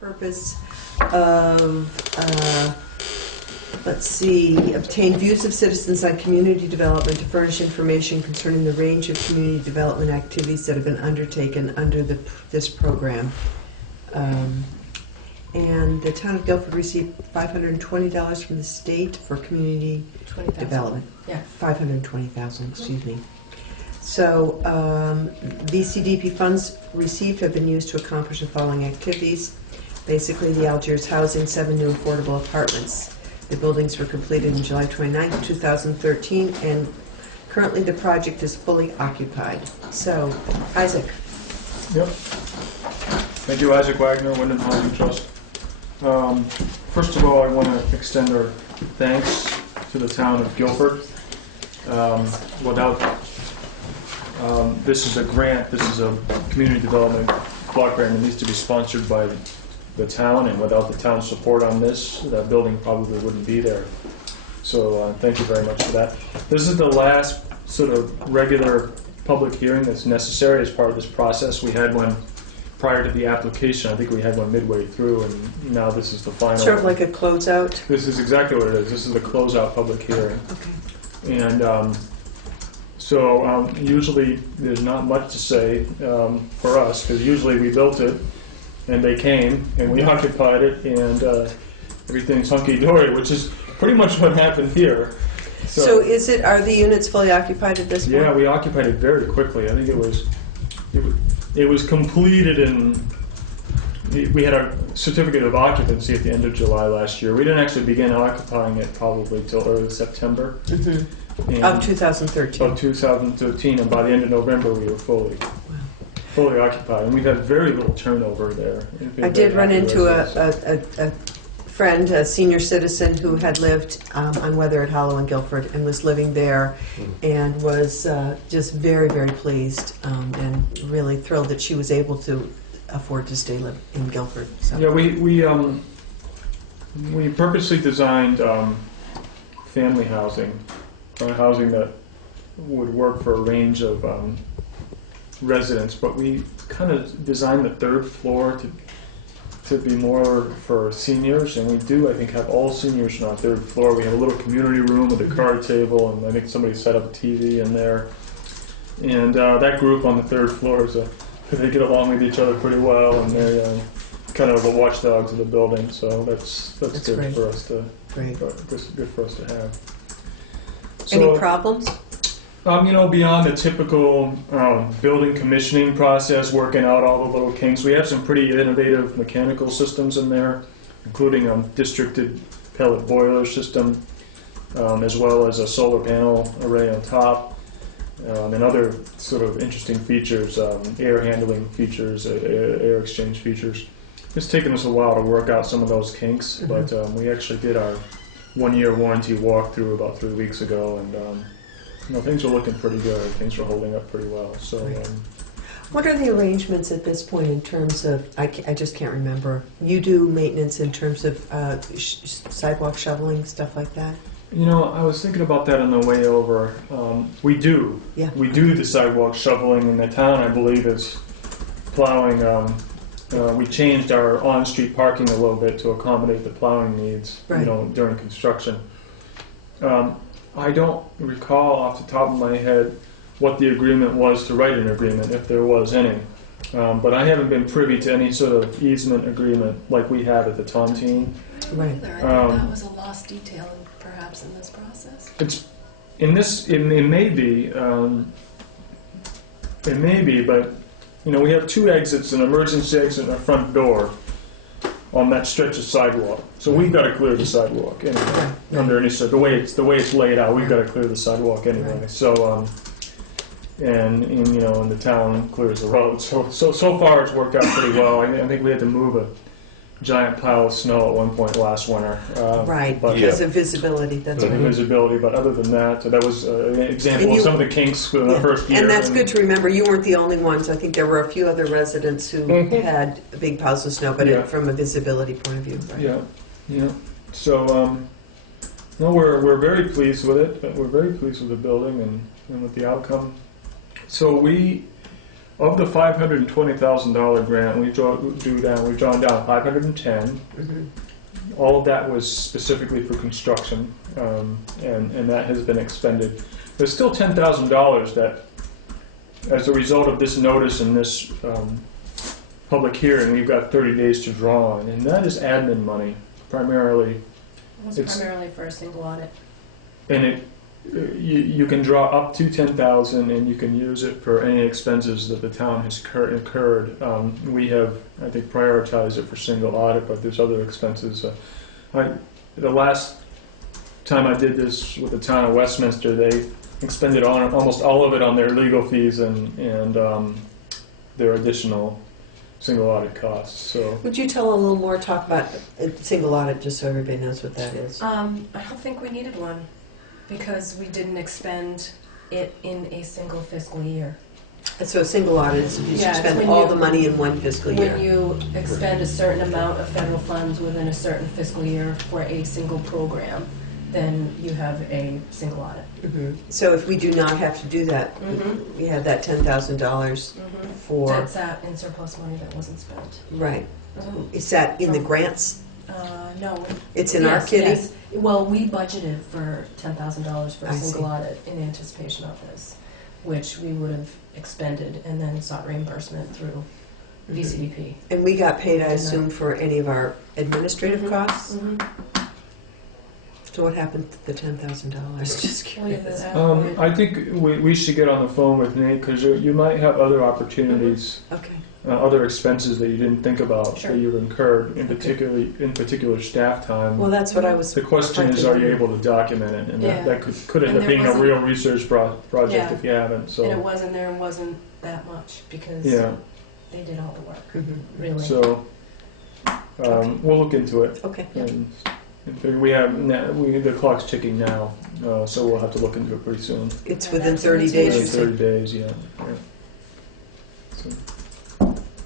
purpose of, let's see, obtain views of citizens on community development to furnish information concerning the range of community development activities that have been undertaken under this program. And the town of Guilford received $520 from the state for community development. Yeah. 520,000, excuse me. So these CDP funds received have been used to accomplish the following activities. Basically, the Algiers housing, 7 new affordable apartments. The buildings were completed on July 29, 2013, and currently the project is fully occupied. So, Isaac. Yep. Thank you, Isaac Wagner, Wyndham Housing Trust. First of all, I want to extend our thanks to the town of Guilford. This is a grant, this is a community development block grant that needs to be sponsored by the town, and without the town's support on this, that building probably wouldn't be there. So thank you very much for that. This is the last sort of regular public hearing that's necessary as part of this process. We had one prior to the application. I think we had one midway through, and now this is the final. Sort of like a closeout? This is exactly what it is. This is the closeout public hearing. Okay. And usually there's not much to say for us, because usually we built it, and they came, and we occupied it, and everything's hunky-dory, which is pretty much what happened here. So are the units fully occupied at this point? Yeah, we occupied it very quickly. I think it was completed we had our certificate of occupancy at the end of July last year. We didn't actually begin occupying it probably till early September. Mm-hmm. Of 2013. Of 2013, and by the end of November we were fully occupied, and we've had very little turnover there. I did run into a friend, a senior citizen who had lived on Weatherhead Hollow in Guilford and was living there, and was just very, very pleased and really thrilled that she was able to afford to stay in Guilford. So. Yeah, we purposely designed family housing, housing that would work for a range of residents, but we kind of designed the third floor to be more for seniors, and we do, I think, have all seniors on our third floor. We have a little community room with a card table, and I think somebody set up a TV in there. And that group on the third floor they get along with each other pretty well, and they're kind of the watchdogs of the building. So that's good great. For us to good for us to have. So, any problems? Beyond the typical building commissioning process, working out all the little kinks, we have some pretty innovative mechanical systems in there, including a districted pellet boiler system, as well as a solar panel array on top, and other sort of interesting features, air handling features, air exchange features. It's taken us a while to work out some of those kinks, but we actually did our 1-year warranty walkthrough about 3 weeks ago, and things are looking pretty good. Things are holding up pretty well. So, what are the arrangements at this point in terms of? I just can't remember. You do maintenance in terms of sidewalk shoveling, stuff like that. I was thinking about that on the way over. We do. Yeah. We do the sidewalk shoveling, and the town, I believe, is plowing. We changed our on-street parking a little bit to accommodate the plowing needs. Right. During construction. I don't recall off the top of my head what the agreement was to write an agreement, if there was any. But I haven't been privy to any sort of easement agreement like we have at the Tontine. Right. I think that was a lost detail, perhaps, in this process. It may be, but we have 2 exits, an emergency exit and a front door on that stretch of sidewalk. So we've got to clear the sidewalk anyway. Under any the way it's laid out, we've got to clear the sidewalk anyway. Right. So and the town clears the road. So far it's worked out pretty well. I think we had to move a giant pile of snow at one point last winter. Right, but because of visibility. That's right. Visibility, but other than that, that was an example of some of the kinks in the first year. And that's good to remember. You weren't the only ones. I think there were a few other residents who had big piles of snow, but from a visibility point of view. Right? Yeah. So, we're very pleased with it. We're very pleased with the building and with the outcome. So we Of the $520,000 grant, we've drawn down 510. Mhm. All of that was specifically for construction, and that has been expended. There's still $10,000 that, as a result of this notice and this public hearing, we've got 30 days to draw on, and that is admin money primarily. It was It's- primarily for a single audit. And you can draw up to 10,000, and you can use it for any expenses that the town has incurred. We have, I think, prioritized it for single audit, but there's other expenses. The last time I did this with the town of Westminster, they expended almost all of it on their legal fees and their additional single audit costs. So Would you tell a little more, talk about a single audit, just so everybody knows what that is? I don't think we needed one because we didn't expend it in a single fiscal year. So a single audit is you Yeah, it's spend when all you- the money in one fiscal year. When you expend a certain amount of federal funds within a certain fiscal year for a single program, then you have a single audit. Mhm. So if we do not have to do that, Mhm. we have that $10,000 for, That's that in surplus money that wasn't spent. right. Is that in the grants? No. It's in our Yes, kitty? yes. Well, we budgeted for $10,000 for a I single see. audit in anticipation of this, which we would have expended and then sought reimbursement through Mhm. VCDP. And we got paid, I assume, for any of our administrative Mhm. costs? Mhm. So what happened to the $10,000? Just curious. I think we should get on the phone with Nate, because you might have other opportunities, Okay. other expenses that you didn't think about Sure. that you've incurred, in particular staff time. Well, that's what I was. The question is, are you able to document it? And Yeah. that could end And up there being a wasn't- real research project Yeah. if you haven't. And it So wasn't that much because yeah, they did all the work, Mhm. really. so we'll look into it. Okay. And figure the clock's ticking now, so we'll have to look into it pretty soon. It's Yeah, within that's 30 in days, Within you 30 said. days, yeah. So,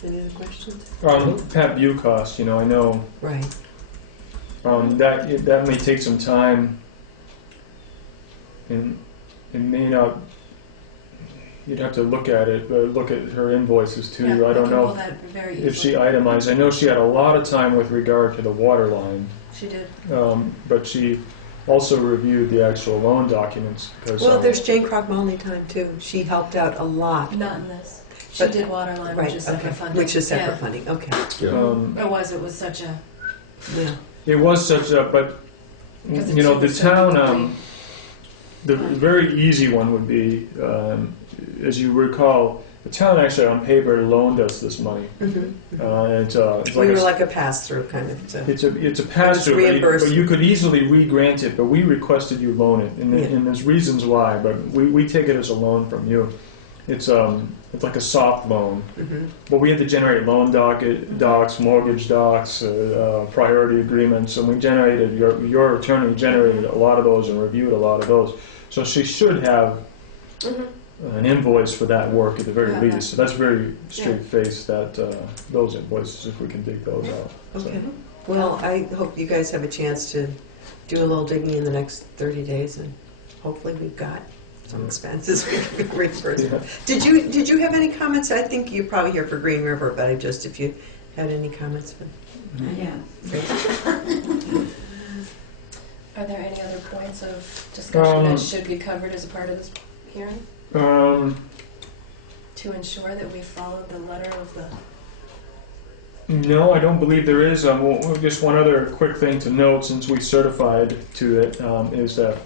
Any other questions? Pat View cost, I know Right. that may take some time, and it may not. You'd have to look at it, but look at her invoices too. Yeah, I don't can know pull that very if she easily. itemized. I know she had a lot of time with regard to the water line, She did. but she also reviewed the actual loan documents because. Well, there's Jane Crockmolney time too. She helped out a lot. Not in this. She But- did water line, Right, which is separate okay. funding. Which is separate Yeah. funding, okay. It was such a, Yeah. It was such a, but Because the it's town. The very easy one would be, as you recall, the town actually on paper loaned us this money. It's We were like like a pass-through kind of, so. it's a pass-through, reimbursed. but you could easily re-grant it, but we requested you loan it, and, Yeah. and there's reasons why, but we take it as a loan from you. It's like a soft loan, Mhm. but we had to generate loan docs, mortgage docs, priority agreements, and we generated, your attorney generated a lot of those and reviewed a lot of those. So she should have an invoice for that work at the very Yeah. least. So that's very straight-faced, those invoices, if we can dig those out. So. Okay. Well, I hope you guys have a chance to do a little digging in the next 30 days, and hopefully we've got some expenses we can reimburse. Yeah. Did you have any comments? I think you're probably here for Green River, but if you had any comments. are there any other points of discussion that should be covered as a part of this hearing? To ensure that we follow the letter of the, No, I don't believe there is. Just one other quick thing to note, since we certified to it, is that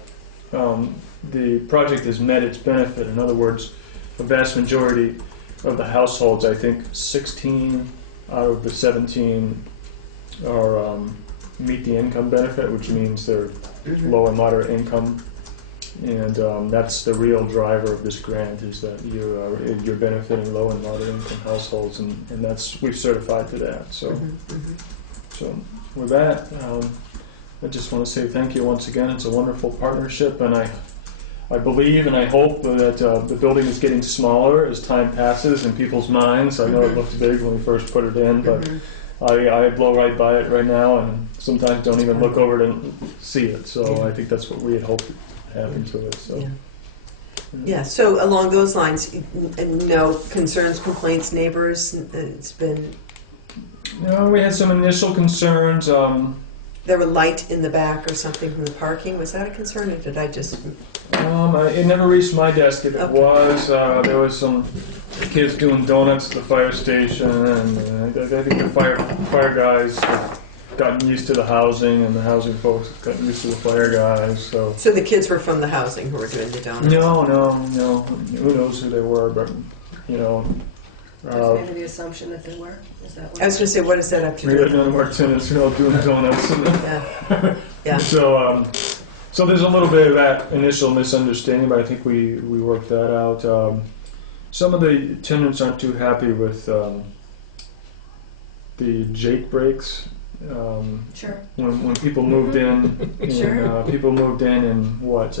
the project has met its benefit. In other words, the vast majority of the households, I think 16 out of the 17 are meet the income benefit, which means they're low and moderate income. And that's the real driver of this grant, is that you're benefiting low and moderate income households, and we've certified to that. So, so with that, I just want to say thank you once again. It's a wonderful partnership, and I believe and I hope that the building is getting smaller as time passes in people's minds. I know it looked big when we first put it in, but I blow right by it right now, and sometimes don't even look over to see it. So I think that's what we had hoped to happen to it. So. Yeah. Yeah, so along those lines, no concerns, complaints, neighbors, it's been, No, we had some initial concerns. there were light in the back or something from the parking, was that a concern, or did I just, It never reached my desk. If it Okay. was, there was some kids doing donuts at the fire station, and I think the fire guys have gotten used to the housing, and the housing folks have gotten used to the fire guys. So so the kids were from the housing who were doing the donuts? no. Who knows who they were? But you know, There's maybe the assumption that they were. Is that what? I was going to say, what does that have to we do had none of our tenants who are all doing donuts. Yeah, yeah, So there's a little bit of that initial misunderstanding, but I think we worked that out. Some of the tenants aren't too happy with the Jake breaks. Sure. When people moved in, Sure. people moved in what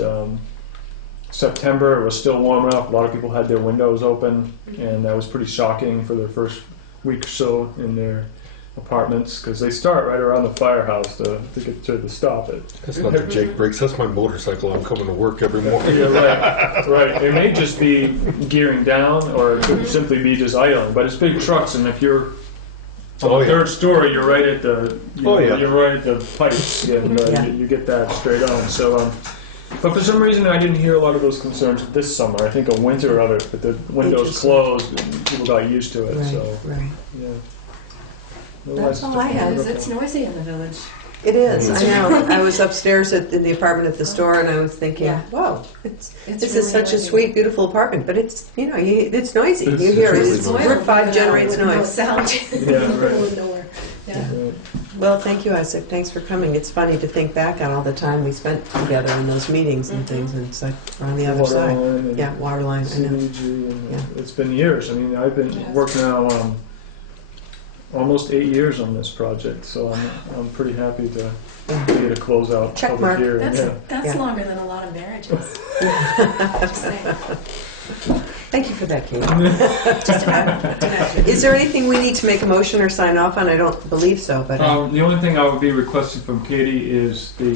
September. It was still warm enough. A lot of people had their windows open, and that was pretty shocking for their first week or so in their apartments, because they start right around the firehouse to get to stop it. That's not the Jake brakes. That's my motorcycle. I'm coming to work every morning. Yeah, right. It may just be gearing down, or it could simply be just idling. But it's big trucks, and if you're on Oh, the yeah. third story, you're right at the Oh, yeah. you're right at the pipes, and Yeah. you get that straight on. So, but for some reason, I didn't hear a lot of those concerns this summer. I think a winter of it, but the windows Interesting. closed, and people got used to it. right, So, right. yeah. That's all I have. It's noisy in the village. It is, I know. I was upstairs in the apartment at the store, and I was thinking, Yeah. whoa, It's this really is such a noisy. sweet, beautiful apartment, but it's, it's noisy. It's You hear it. really It's noisy. Route 5 generates With no noise. sound. Yeah, In the middle right. of nowhere. Yeah. Right. Well, thank you, Isaac. Thanks for coming. It's funny to think back on all the time we spent together in those meetings and things, and it's like we're on the other Water side. line and Yeah, water line, I know. CDG, and Yeah. it's been years. I mean, I've been Yes. working now almost 8 years on this project, so I'm pretty happy to get a closeout Check public mark. hearing. That's Yeah. Yeah. longer than a lot of marriages. Just saying. Thank you for that, Kate. Just imagine. Is there anything we need to make a motion or sign off on? I don't believe so, but The only thing I would be requesting from Katie is the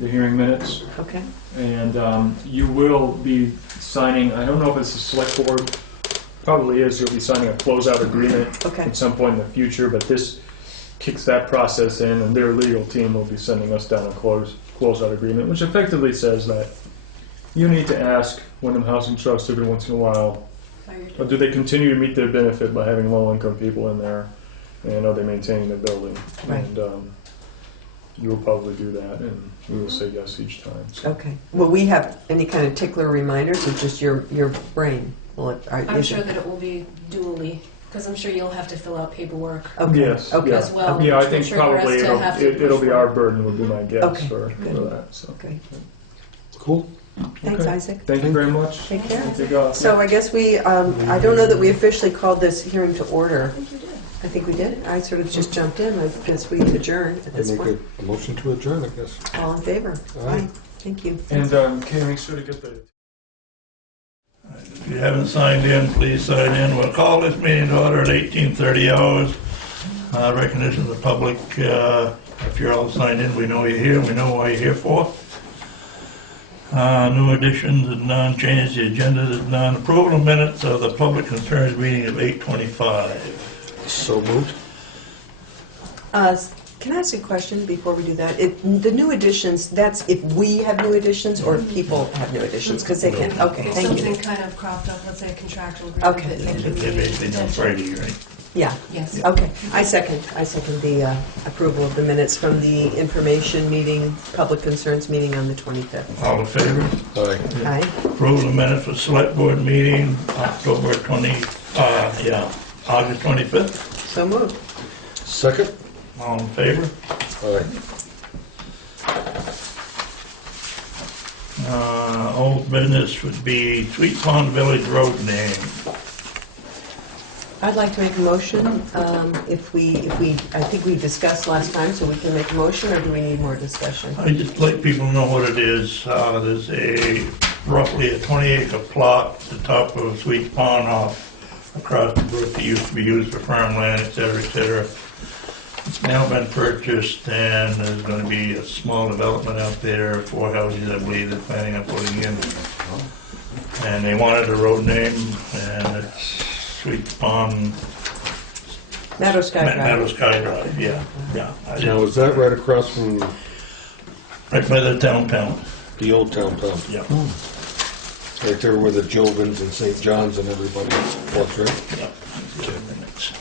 hearing minutes, okay. and you will be signing. I don't know if it's the select board. Probably is. You'll be signing a closeout agreement Okay. at some point in the future, but this kicks that process in, and their legal team will be sending us down a closeout agreement, which effectively says that you need to ask Wyndham Housing Trust every once in a while, or do they continue to meet their benefit by having low-income people in there, and are they maintaining the building? Right. And you will probably do that, and we will say yes each time. So. Okay. Will we have any kind of tickler reminders, or just your brain? Will it, I'm sure that it will be dually, because I'm sure you'll have to fill out paperwork. Okay. Yes. Okay. yeah. As well. Yeah, I to think trigger us probably to have to it'll be perform. our burden, would be my guess Okay, for good. that. So. Okay. Cool. Thanks, Okay. Isaac. Thank you very much. Take care. Take off. So I guess we, I don't know that we officially called this hearing to order. I think you did. I think we did. I sort of just jumped in. I guess we adjourn at I this make point. a motion to adjourn, I guess. All in favor? Aye. Thank you. And can you make sure to get the If you haven't signed in, please sign in. We'll call this meeting to order at 18:30 hours. Recognition of the public. If you're all signed in, we know you're here. We know why you're here for. New additions and none. Changes the agenda. There's none. Approval of minutes of the public concerns meeting of 8:25. So moved. Can I ask a question before we do that? The new additions, that's if we have new additions or if people have new additions? Because they can, okay, If thank something you. kind of cropped up, let's say a contractual agreement. Okay. that needed to be They're basically on attention. Friday, right? Yeah, Yes. okay. I second the approval of the minutes from the information meeting, public concerns meeting on the 25th. All in favor? Aye. Aye. Approval of minutes for select board meeting, August 25th. So moved. Second. All in favor? Aye. Old business would be Sweet Pond Village Road name. I'd like to make a motion, if we, I think we discussed last time, so we can make a motion, or do we need more discussion? I just let people know what it is. There's roughly a 20-acre plot at the top of Sweet Pond off across the brook that used to be used for farmland, et cetera, et cetera. It's now been purchased, and there's gonna be a small development out there, 4 houses, I believe, they're planning on putting in. And they wanted a road name, and it's Sweet Pond, Meadow Sky Drive. Meadow Sky Drive, yeah. I Now, is that right across from Right by the town pound. the old town pump? Yeah. Right there where the Jovins and St. John's and everybody was, right? Yeah. 10 minutes.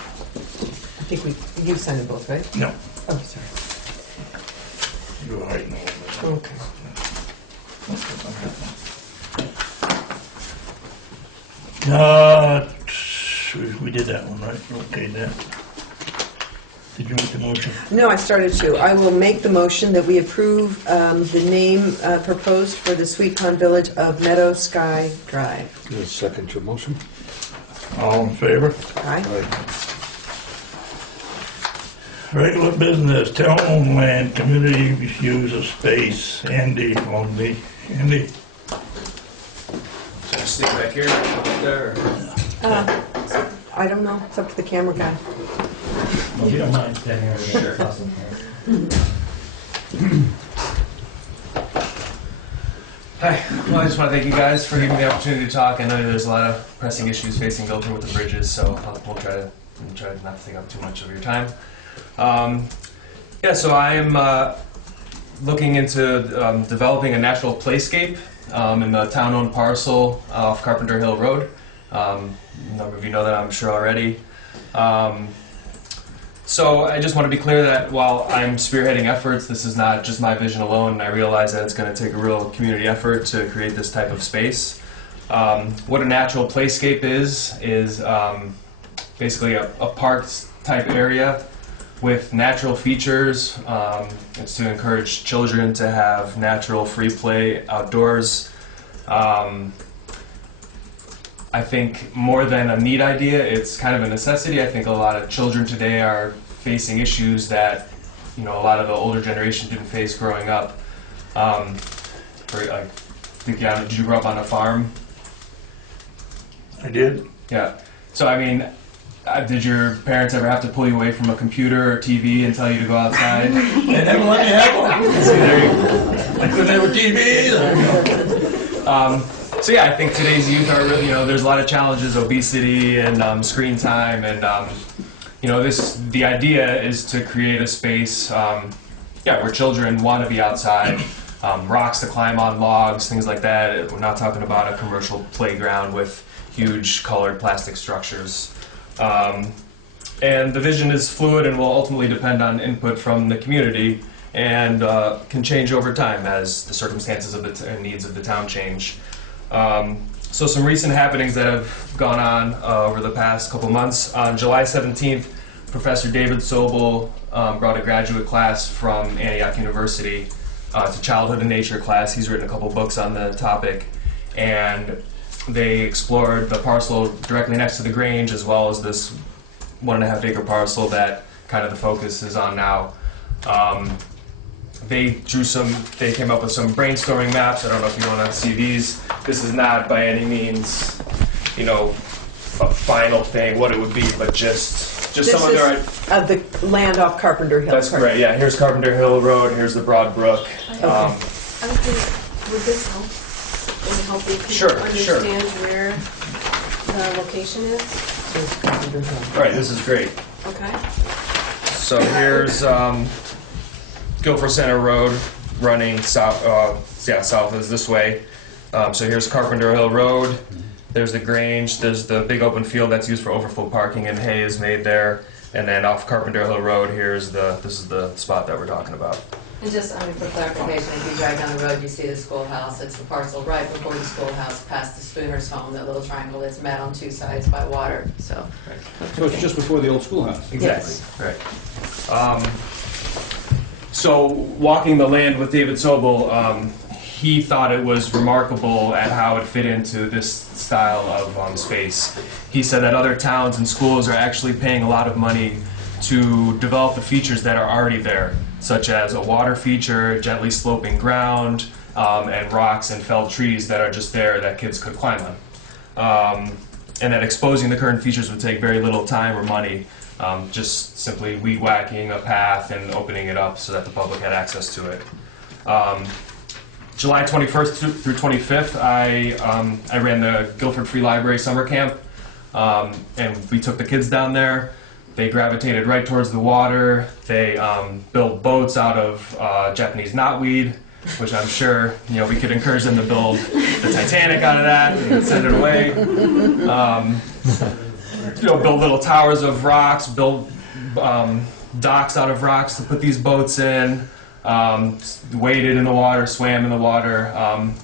I think you signed them both, right? No, Oh, sorry. you're right. No. Okay. We did that one, right? Okay, then. Did you make the motion? No, I started to. I will make the motion that we approve the name proposed for the Sweet Pond Village of Meadow Sky Drive. Second your motion. All in favor? Aye. Regular business, town-owned land, community use of space. Andy, only. Andy? Should I stick back here, up there? I don't know. It's up to the camera guy. If you don't mind. Sure. Hi, well, I just want to thank you guys for giving me the opportunity to talk. I know there's a lot of pressing issues facing Guilford with the bridges, so we'll try to not to take up too much of your time. Yeah, so I am looking into developing a natural playscape in the town-owned parcel off Carpenter Hill Road. A number of you know that, I'm sure, already. So I just want to be clear that while I'm spearheading efforts, this is not just my vision alone. I realize that it's going to take a real community effort to create this type of space. What a natural playscape is basically a park-type area with natural features. It's to encourage children to have natural free play outdoors. I think more than a neat idea, it's kind of a necessity. I think a lot of children today are facing issues that, you know, a lot of the older generation didn't face growing up. Did you grow up on a farm? I did. Yeah. So I mean, did your parents ever have to pull you away from a computer or TV and tell you to go outside? They never let me have one. See, there you I couldn't have a TV either. So yeah, I think today's youth are really, you know, there's a lot of challenges, obesity and screen time, and you know, the idea is to create a space, where children want to be outside, rocks to climb on, logs, things like that. We're not talking about a commercial playground with huge colored plastic structures. And the vision is fluid and will ultimately depend on input from the community, and can change over time as the circumstances of and needs of the town change. So some recent happenings that have gone on over the past couple months. On July 17th, Professor David Sobel brought a graduate class from Antioch University to Childhood and Nature class. He's written a couple books on the topic, and they explored the parcel directly next to the Grange, as well as this 1.5 acre parcel that kind of the focus is on now. They came up with some brainstorming maps. I don't know if you want to see these. This is not by any means, you know, a final thing, what it would be, but just some of their... the land off Carpenter Hill. That's great, yeah. Here's Carpenter Hill Road, here's the Broad Brook. I think, would this help? Would it help you Sure. understand where the location is? So it's Carpenter Hill. Right, this is great. Okay. So here's Guilford Center Road running south. South is this way. So here's Carpenter Hill Road. There's the Grange. There's the big open field that's used for overflow parking, and hay is made there. And then off Carpenter Hill Road, this is the spot that we're talking about. And just, for clarification, if you drive down the road, you see the schoolhouse. It's the parcel right before the schoolhouse, past the Spooner's home, that little triangle that's met on 2 sides by water, so. So it's just before the old schoolhouse? Exactly. Yes. Right. So walking the land with David Sobel, he thought it was remarkable at how it fit into this style of space. He said that other towns and schools are actually paying a lot of money to develop the features that are already there, such as a water feature, gently sloping ground, and rocks and felled trees that are just there that kids could climb on. And that exposing the current features would take very little time or money. just simply weed whacking a path and opening it up so that the public had access to it. July 21st through 25th, I ran the Guilford Free Library Summer Camp, and we took the kids down there. They gravitated right towards the water. They built boats out of Japanese knotweed, which I'm sure we could encourage them to build the Titanic out of that and send it away. Build little towers of rocks, build docks out of rocks to put these boats in. Waded in the water, swam in the water,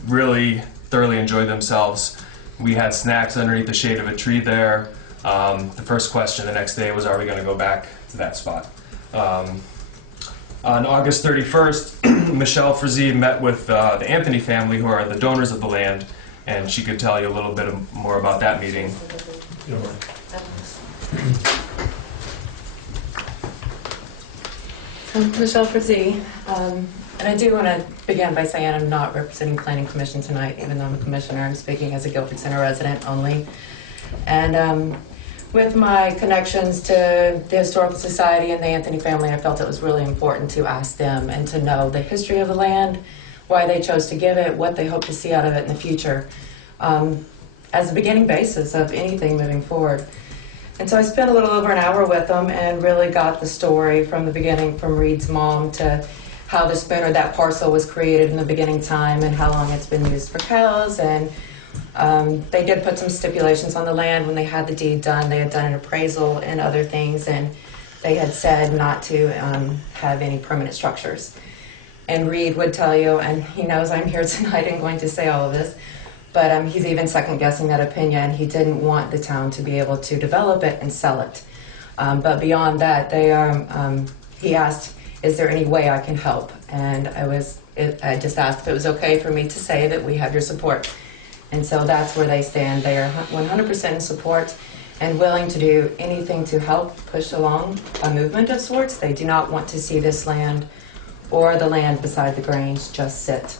really thoroughly enjoyed themselves. We had snacks underneath the shade of a tree there. The first question the next day was, are we going to go back to that spot? On August 31st, Michelle Frazee met with the Anthony family, who are the donors of the land, and she could tell you a little bit more about that meeting. I'm Michelle Frazee, and I do want to begin by saying I'm not representing Planning Commission tonight, even though I'm a commissioner. I'm speaking as a Guilford Center resident only. And with my connections to the Historical Society and the Anthony family, I felt it was really important to ask them and to know the history of the land, why they chose to give it, what they hope to see out of it in the future, as a beginning basis of anything moving forward. And so I spent a little over an hour with them and really got the story from the beginning, from Reed's mom to how the Spooner, that parcel, was created in the beginning time and how long it's been used for cows. And they did put some stipulations on the land when they had the deed done. They had done an appraisal and other things, and they had said not to have any permanent structures. And Reed would tell you, and he knows I'm here tonight and going to say all of this, but he's even second-guessing that opinion. He didn't want the town to be able to develop it and sell it. But beyond that, he asked, is there any way I can help? And I just asked if it was okay for me to say that we have your support. And so that's where they stand. They are 100% in support and willing to do anything to help push along a movement of sorts. They do not want to see this land or the land beside the Grange just sit.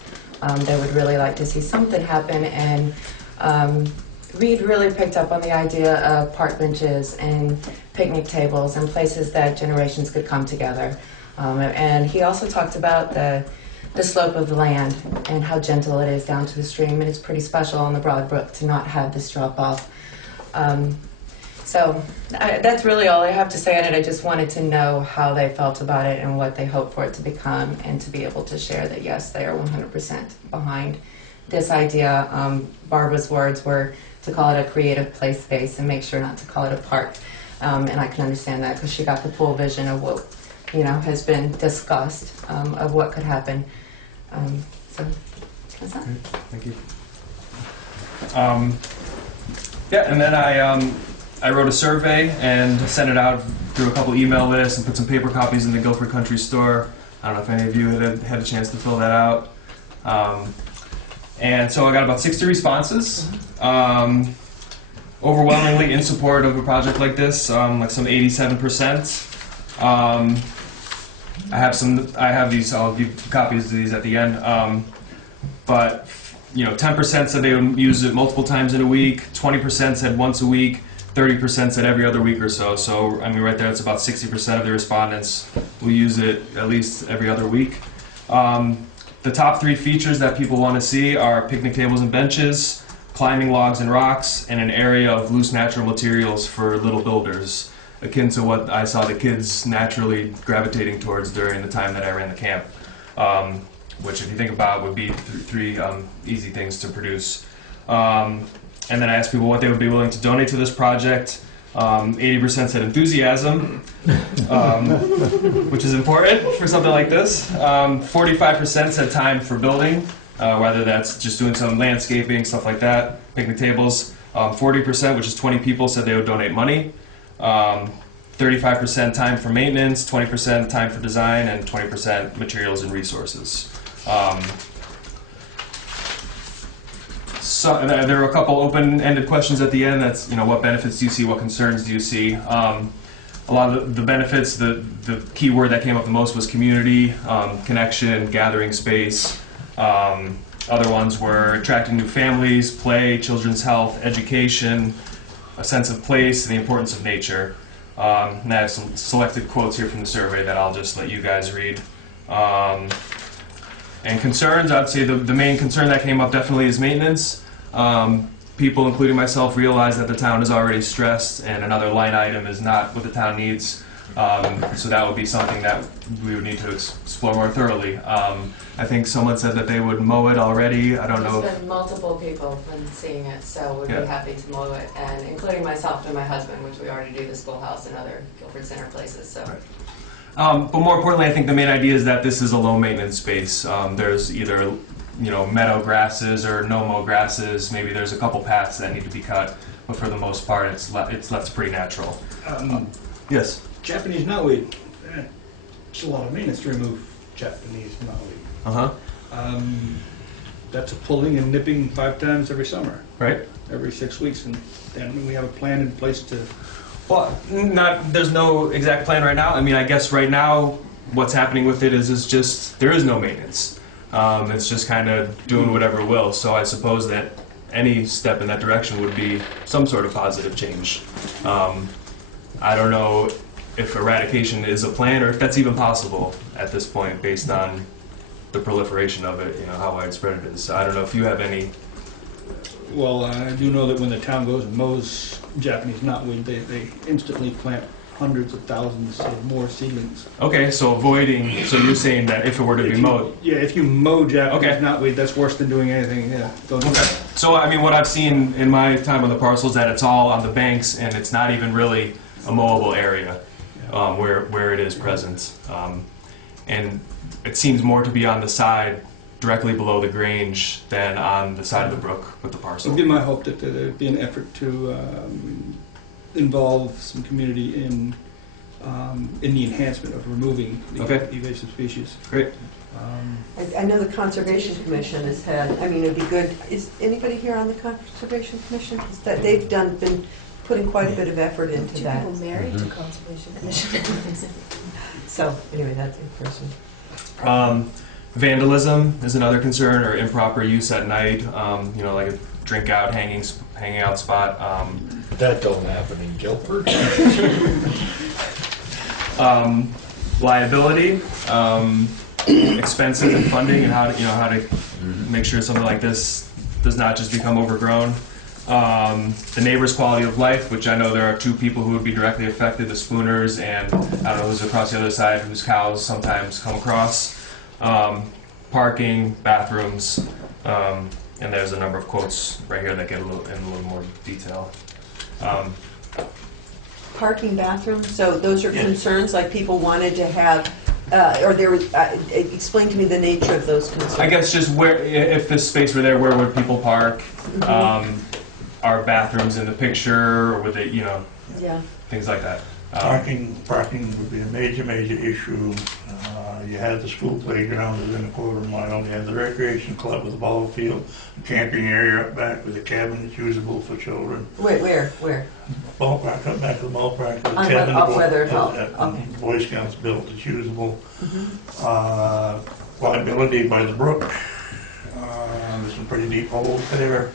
They would really like to see something happen, and Reed really picked up on the idea of park benches and picnic tables and places that generations could come together. And he also talked about the slope of the land and how gentle it is down to the stream, and it's pretty special on the Broad Brook to not have this drop off. So that's really all I have to say on it. I just wanted to know how they felt about it and what they hope for it to become, and to be able to share that yes, they are 100% behind this idea. Barbara's words were to call it a creative play space and make sure not to call it a park. And I can understand that because she got the full vision of what has been discussed, of what could happen. So that's that. Thank you. Yeah, and then I wrote a survey and sent it out through a couple email lists and put some paper copies in the Guilford Country Store. I don't know if any of you had a chance to fill that out. And so I got about 60 responses, overwhelmingly in support of a project like this, like some 87%. I have these, I'll give copies of these at the end. But 10% said they would use it multiple times in a week, 20% said once a week, 30% said every other week or so. So, I mean, right there, it's about 60% of the respondents will use it at least every other week. The top 3 features that people want to see are picnic tables and benches, climbing logs and rocks, and an area of loose natural materials for little builders, akin to what I saw the kids naturally gravitating towards during the time that I ran the camp, which, if you think about, would be 3 easy things to produce. And then I asked people what they would be willing to donate to this project. 80% said enthusiasm, which is important for something like this. 45% said time for building, whether that's just doing some landscaping, stuff like that, picnic tables. 40%, which is 20 people, said they would donate money. 35% time for maintenance, 20% time for design, and 20% materials and resources. So there were a couple open-ended questions at the end. That's, what benefits do you see? What concerns do you see? A lot of the benefits, the key word that came up the most was community, connection, gathering space. Other ones were attracting new families, play, children's health, education, a sense of place, and the importance of nature. And I have some selected quotes here from the survey that I'll just let you guys read. And concerns, I'd say the main concern that came up definitely is maintenance. People, including myself, realize that the town is already stressed and another line item is not what the town needs. So that would be something that we would need to explore more thoroughly. I think someone said that they would mow it already. I don't know. There's been multiple people been seeing it, so we'd be happy to mow it, and including myself and my husband, which we already do the schoolhouse and other Guilford Center places. So. Right. But more importantly, I think the main idea is that this is a low maintenance space. There's either meadow grasses or no mow grasses. Maybe there's a couple paths that need to be cut, but for the most part, it's left pretty natural. Yes. Japanese knotweed. It's a lot of maintenance to remove Japanese knotweed. That's a pulling and nipping 5 times every summer. Right. Every 6 weeks, and then we have a plan in place to. Well, there's no exact plan right now. I mean, I guess right now what's happening with it is just there is no maintenance. It's just kind of doing whatever it will. So I suppose that any step in that direction would be some sort of positive change. I don't know if eradication is a plan or if that's even possible at this point based on the proliferation of it, how widespread it is. So I don't know if you have any. Well, I do know that when the town goes and mows Japanese knotweed, they instantly plant hundreds of thousands of more seedlings. Okay, so you're saying that if it were to be mowed. Yeah, if you mow Japanese knotweed, that's worse than doing anything. Yeah. Okay. So, I mean, what I've seen in my time on the parcel is that it's all on the banks and it's not even really a mowable area where it is present. And it seems more to be on the side directly below the Grange than on the side of the brook with the parcel. It would be my hope that there'd be an effort to involve some community in the enhancement of removing the invasive species. Great. I know the Conservation Commission has had, it'd be good, is anybody here on the Conservation Commission? They've been putting quite a bit of effort into that. People married to Conservation Commission. So, anyway, that's in person. Vandalism is another concern, or improper use at night, like a drink out, hanging out spot. That don't happen in Guilford. Liability, expenses and funding, and how to make sure something like this does not just become overgrown. The neighbor's quality of life, which I know there are 2 people who would be directly affected, the Spooners and I don't know who's across the other side, whose cows sometimes come across. Parking, bathrooms, and there's a number of quotes right here that get in a little more detail. Parking, bathrooms, so those are concerns, like people wanted to have, explain to me the nature of those concerns. I guess just if this space were there, where would people park? Are bathrooms in the picture, or would they, things like that? Parking would be a major issue. You had the school playground within a quarter mile. You had the recreation club with a ball field, a camping area up back with a cabin that's usable for children. Where? Ballpark, up back to the ballpark with a On cabin okay. Boy Scouts built that's usable. Liability by the brook. There's some pretty deep holes there.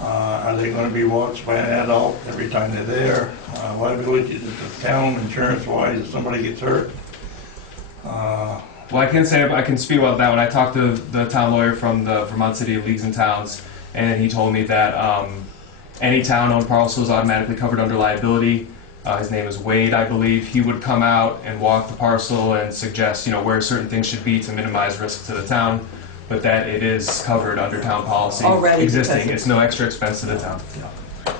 Are they going to be watched by an adult every time they're there? Liability to the town, insurance-wise, if somebody gets hurt. Well, I can speak about that. When I talked to the town lawyer from the Vermont City of Leagues and Towns, and he told me that any town-owned parcel is automatically covered under liability. His name is Wade, I believe. He would come out and walk the parcel and suggest, where certain things should be to minimize risk to the town, but that it is covered under town policy already existing. It's no extra expense to the town.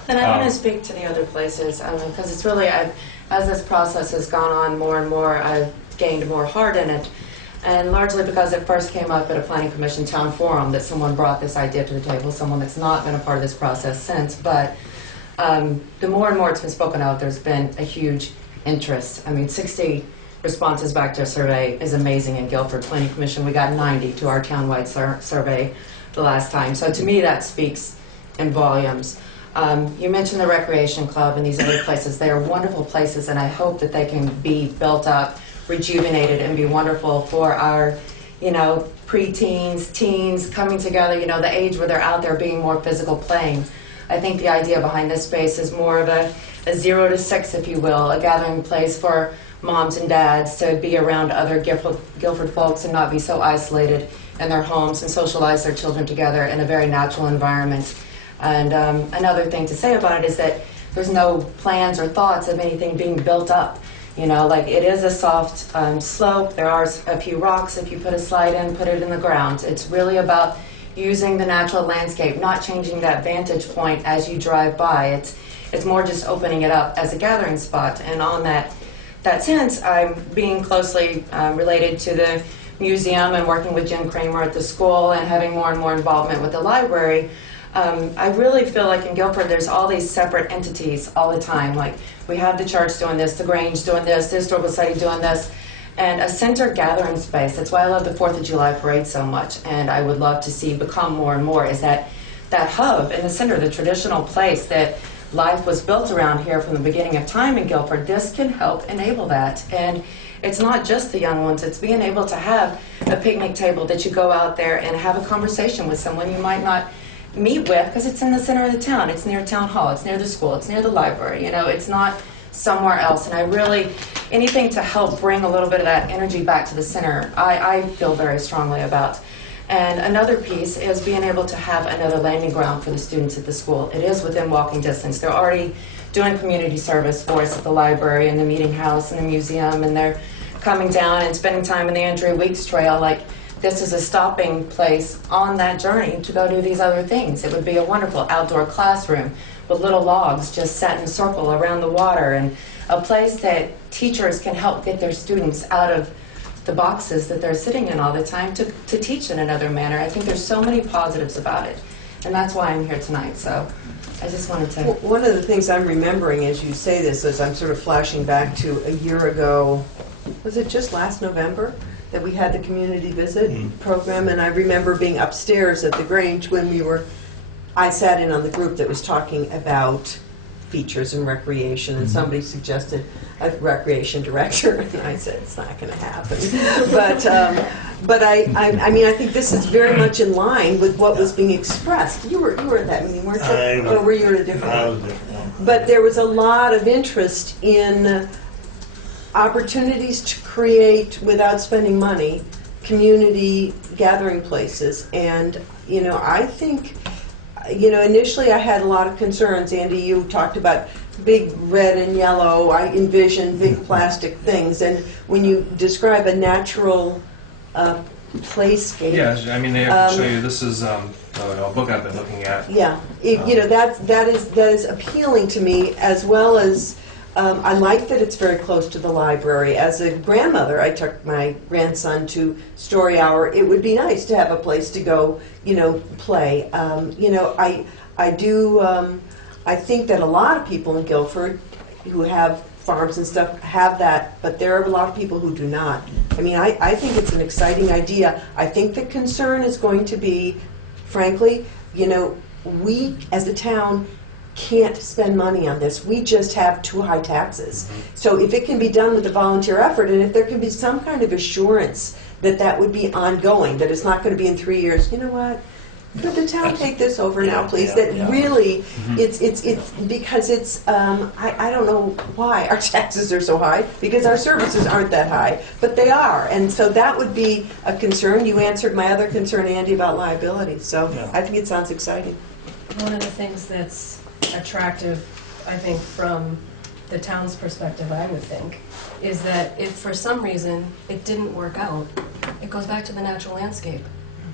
And I want to speak to the other places, because it's really, as this process has gone on more and more, I've gained more heart in it. And largely because it first came up at a Planning Commission town forum that someone brought this idea to the table, someone that's not been a part of this process since. But the more and more it's been spoken of, there's been a huge interest. 60 responses back to a survey is amazing in Guilford. Planning Commission, we got 90 to our townwide survey the last time. So to me, that speaks in volumes. You mentioned the recreation club and these other places. They are wonderful places, and I hope that they can be built up, rejuvenated, and be wonderful for our, pre-teens, teens coming together, the age where they're out there being more physical playing. I think the idea behind this space is more of a a 0 to 6, if you will, a gathering place for moms and dads to be around other Guilford folks and not be so isolated in their homes and socialize their children together in a very natural environment. And another thing to say about it is that there's no plans or thoughts of anything being built up. You know, like it is a soft slope. There are a few rocks. If you put a slide in, put it in the ground. It's really about using the natural landscape, not changing that vantage point as you drive by. It's more just opening it up as a gathering spot. And on that sense, I'm being closely related to the museum and working with Jim Kramer at the school and having more and more involvement with the library. I really feel like in Guilford there's all these separate entities all the time. Like we have the church doing this, the Grange doing this, the Historical Society doing this, and a center gathering space. That's why I love the 4th of July parade so much, and I would love to see become more and more, is that hub in the center, the traditional place that life was built around here from the beginning of time in Guilford. This can help enable that. And it's not just the young ones, it's being able to have a picnic table that you go out there and have a conversation with someone you might not meet with, because it's in the center of the town. It's near town hall, it's near the school, it's near the library. You know, it's not somewhere else. And I really, anything to help bring a little bit of that energy back to the center, I feel very strongly about. And another piece is being able to have another landing ground for the students at the school. It is within walking distance. They're already doing community service for us at the library and the meeting house and the museum, and they're coming down and spending time in the Andrea Weeks Trail. Like, this is a stopping place on that journey to go do these other things. It would be a wonderful outdoor classroom with little logs just set in a circle around the water, and a place that teachers can help get their students out of the boxes that they're sitting in all the time to teach in another manner. I think there's so many positives about it, and that's why I'm here tonight. So I just wanted to... One of the things I'm remembering as you say this is I'm sort of flashing back to a year ago. Was it just last November that we had the community visit program? And I remember being upstairs at the Grange when I sat in on the group that was talking about features and recreation, and somebody suggested a recreation director, and I said it's not going to happen. But I mean, I think this is very much in line with what was being expressed. You were at that meeting, weren't you? Or were you at a different one? I was different. But there was a lot of interest in opportunities to create, without spending money, community gathering places. And, you know, I think, you know, initially I had a lot of concerns. Andy, you talked about big red and yellow. I envisioned big plastic things. And when you describe a natural playscape... Yeah, I mean, they have to show you, this is a book I've been looking at. Yeah, you know, that is appealing to me, as well as I like that it's very close to the library. As a grandmother, I took my grandson to Story Hour. It would be nice to have a place to go, you know, play. You know, I do. I think that a lot of people in Guilford who have farms and stuff have that, but there are a lot of people who do not. I mean, I think it's an exciting idea. I think the concern is going to be, frankly, you know, we as a town can't spend money on this. We just have too high taxes. So if it can be done with a volunteer effort, and if there can be some kind of assurance that that would be ongoing, that it's not going to be in 3 years, you know what? Could the town take this over now, please? That really, it's because it's, I don't know why our taxes are so high, because our services aren't that high, but they are. And so that would be a concern. You answered my other concern, Andy, about liability. So I think it sounds exciting. One of the things that's attractive, I think, from the town's perspective, I would think, is that if for some reason it didn't work out, it goes back to the natural landscape.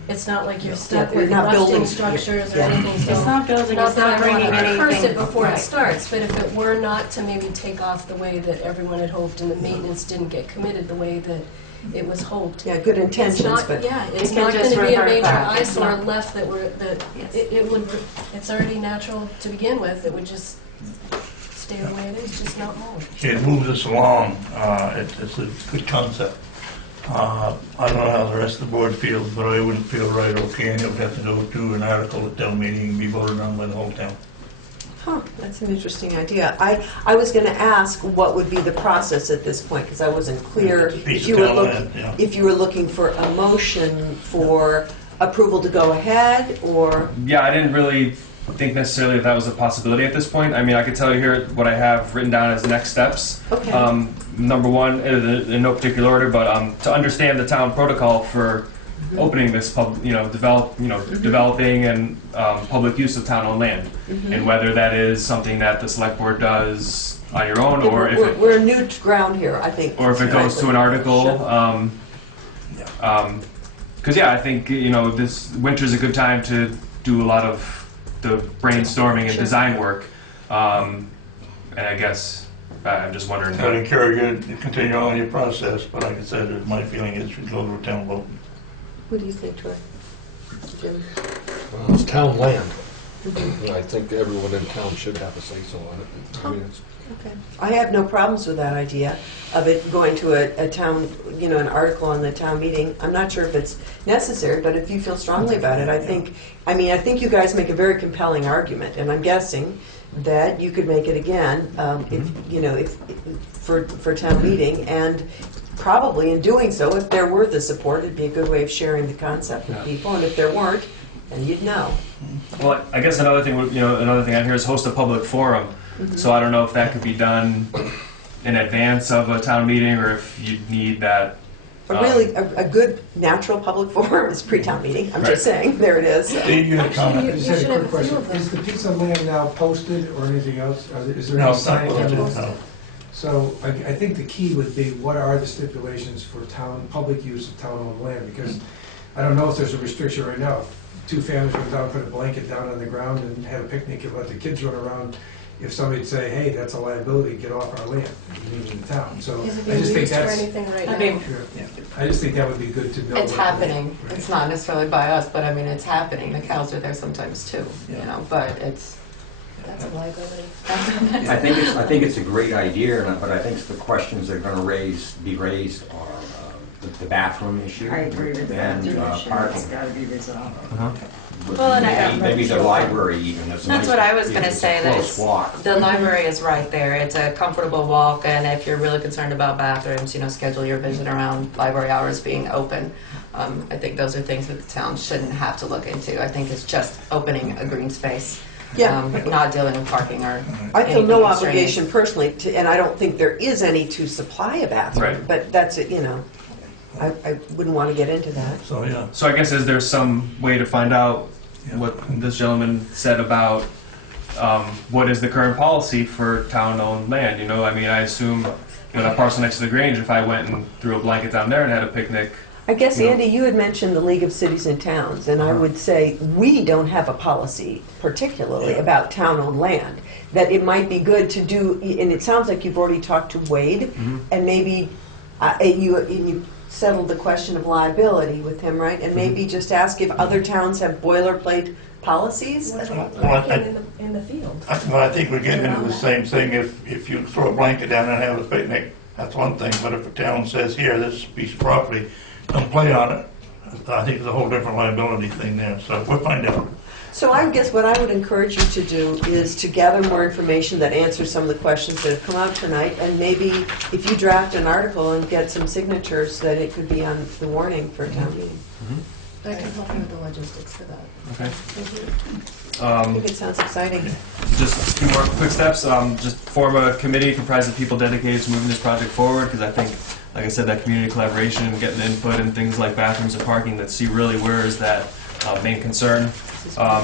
It's not like you're stuck with rusting structures or anything. So It's not building, not it's that not I bringing want to anything. curse it before Right. it starts, but if it were not to maybe take off the way that everyone had hoped and the maintenance didn't get committed the way that it was hoped. Yeah, good intentions, It's not, but yeah, it's can not going just to be a revert major back. It's eyesore not- left Yes. it would, it's already natural to begin with. It would just stay the way it is, just not mowed. It moves us along. It's a good concept. I don't know how the rest of the board feels, but I wouldn't feel right okay, and it would have to go to an article at town meeting and be voted on by the whole town. Huh, that's an interesting idea. I was going to ask what would be the process at this point, because I wasn't clear It's a piece if of you were town looking, land, yeah. if you were looking for a motion for approval to go ahead, or... Yeah, I didn't really think necessarily that was a possibility at this point. I mean, I could tell you here what I have written down as next steps. Okay. Number one, in no particular order, but to understand the town protocol for opening this developing and public use of town-owned land, and whether that is something that the select board does on your own, or if it, we're new to ground here, I think. or if it goes to an article. Sure. Because I think this winter's a good time to do a lot of the brainstorming and design work, and I guess I'm just wondering. I'd encourage you to continue on your process, but like I said, my feeling is we go to a town vote. What do you think, Troy? Jim? Well, it's town land. And I think everyone in town should have a say-so on it. I mean, it's, Okay. I have no problems with that idea of it going to a town, an article on the town meeting. I'm not sure if it's necessary, but if you feel strongly about it, I think you guys make a very compelling argument, and I'm guessing that you could make it again, if for town meeting, and probably in doing so, if there were the support, it'd be a good way of sharing the concept with people, and if there weren't, then you'd know. Well, I guess another thing I hear is host a public forum. So I don't know if that could be done in advance of a town meeting, or if you need that. A good natural public forum is pre-town meeting. I'm just saying, there it is. Steve, you had a comment? I just had a quick question. Is the piece of land now posted or anything else? Is there No, any it's not sign? posted, no. So I think the key would be, what are the stipulations for public use of town-owned land? Because I don't know if there's a restriction right now. If two families went down, put a blanket down on the ground and had a picnic and let the kids run around, if somebody'd say, hey, that's a liability, get off our land, meaning the town. So Is it I being just think used for that's, anything right now? I mean, I just think that would be good to know. it's what- happening. Right. It's not necessarily by us, but I mean, it's happening. The cows are there sometimes too, but it's. That's a liability. I think it's a great idea, but I think the questions that are going to be raised are the bathroom issue. I agree with that. And parking. It's got to be resolved. Well, and Maybe the library even. It's a That's nice- what I was going to it's a say. close walk. The library is right there. It's a comfortable walk, and if you're really concerned about bathrooms, schedule your visit around library hours being open. I think those are things that the town shouldn't have to look into. I think it's just opening a green space. Yeah. Not dealing with parking or I feel anything no extraneous. obligation personally, and I don't think there is any to supply a bathroom. Right. But that's it, I wouldn't want to get into that. So, yeah. So I guess is there some way to find out what this gentleman said about what is the current policy for town-owned land? I assume that parcel next to the Grange, if I went and threw a blanket down there and had a picnic. I guess, Yeah. Andy, you had mentioned the League of Cities and Towns, and I would say we don't have a policy particularly about town-owned land, that it might be good to do, and it sounds like you've already talked to Wade, and maybe you settled the question of liability with him, right? And maybe just ask if other towns have boilerplate policies? What about Well, parking in the field? I think we're getting into the same thing. If you throw a blanket down and have a picnic, that's one thing, but if a town says, here, this piece of property, don't play on it, I think there's a whole different liability thing there, so we'll find out. So I guess what I would encourage you to do is to gather more information that answers some of the questions that have come out tonight, and maybe if you draft an article and get some signatures, that it could be on the warning for a town meeting. I can help you with the logistics for that. Okay. I think it sounds exciting. Just a few more quick steps. Just form a committee comprised of people dedicated to moving this project forward, because I think, like I said, that community collaboration and getting input and things like bathrooms and parking, that see really where is that main concern.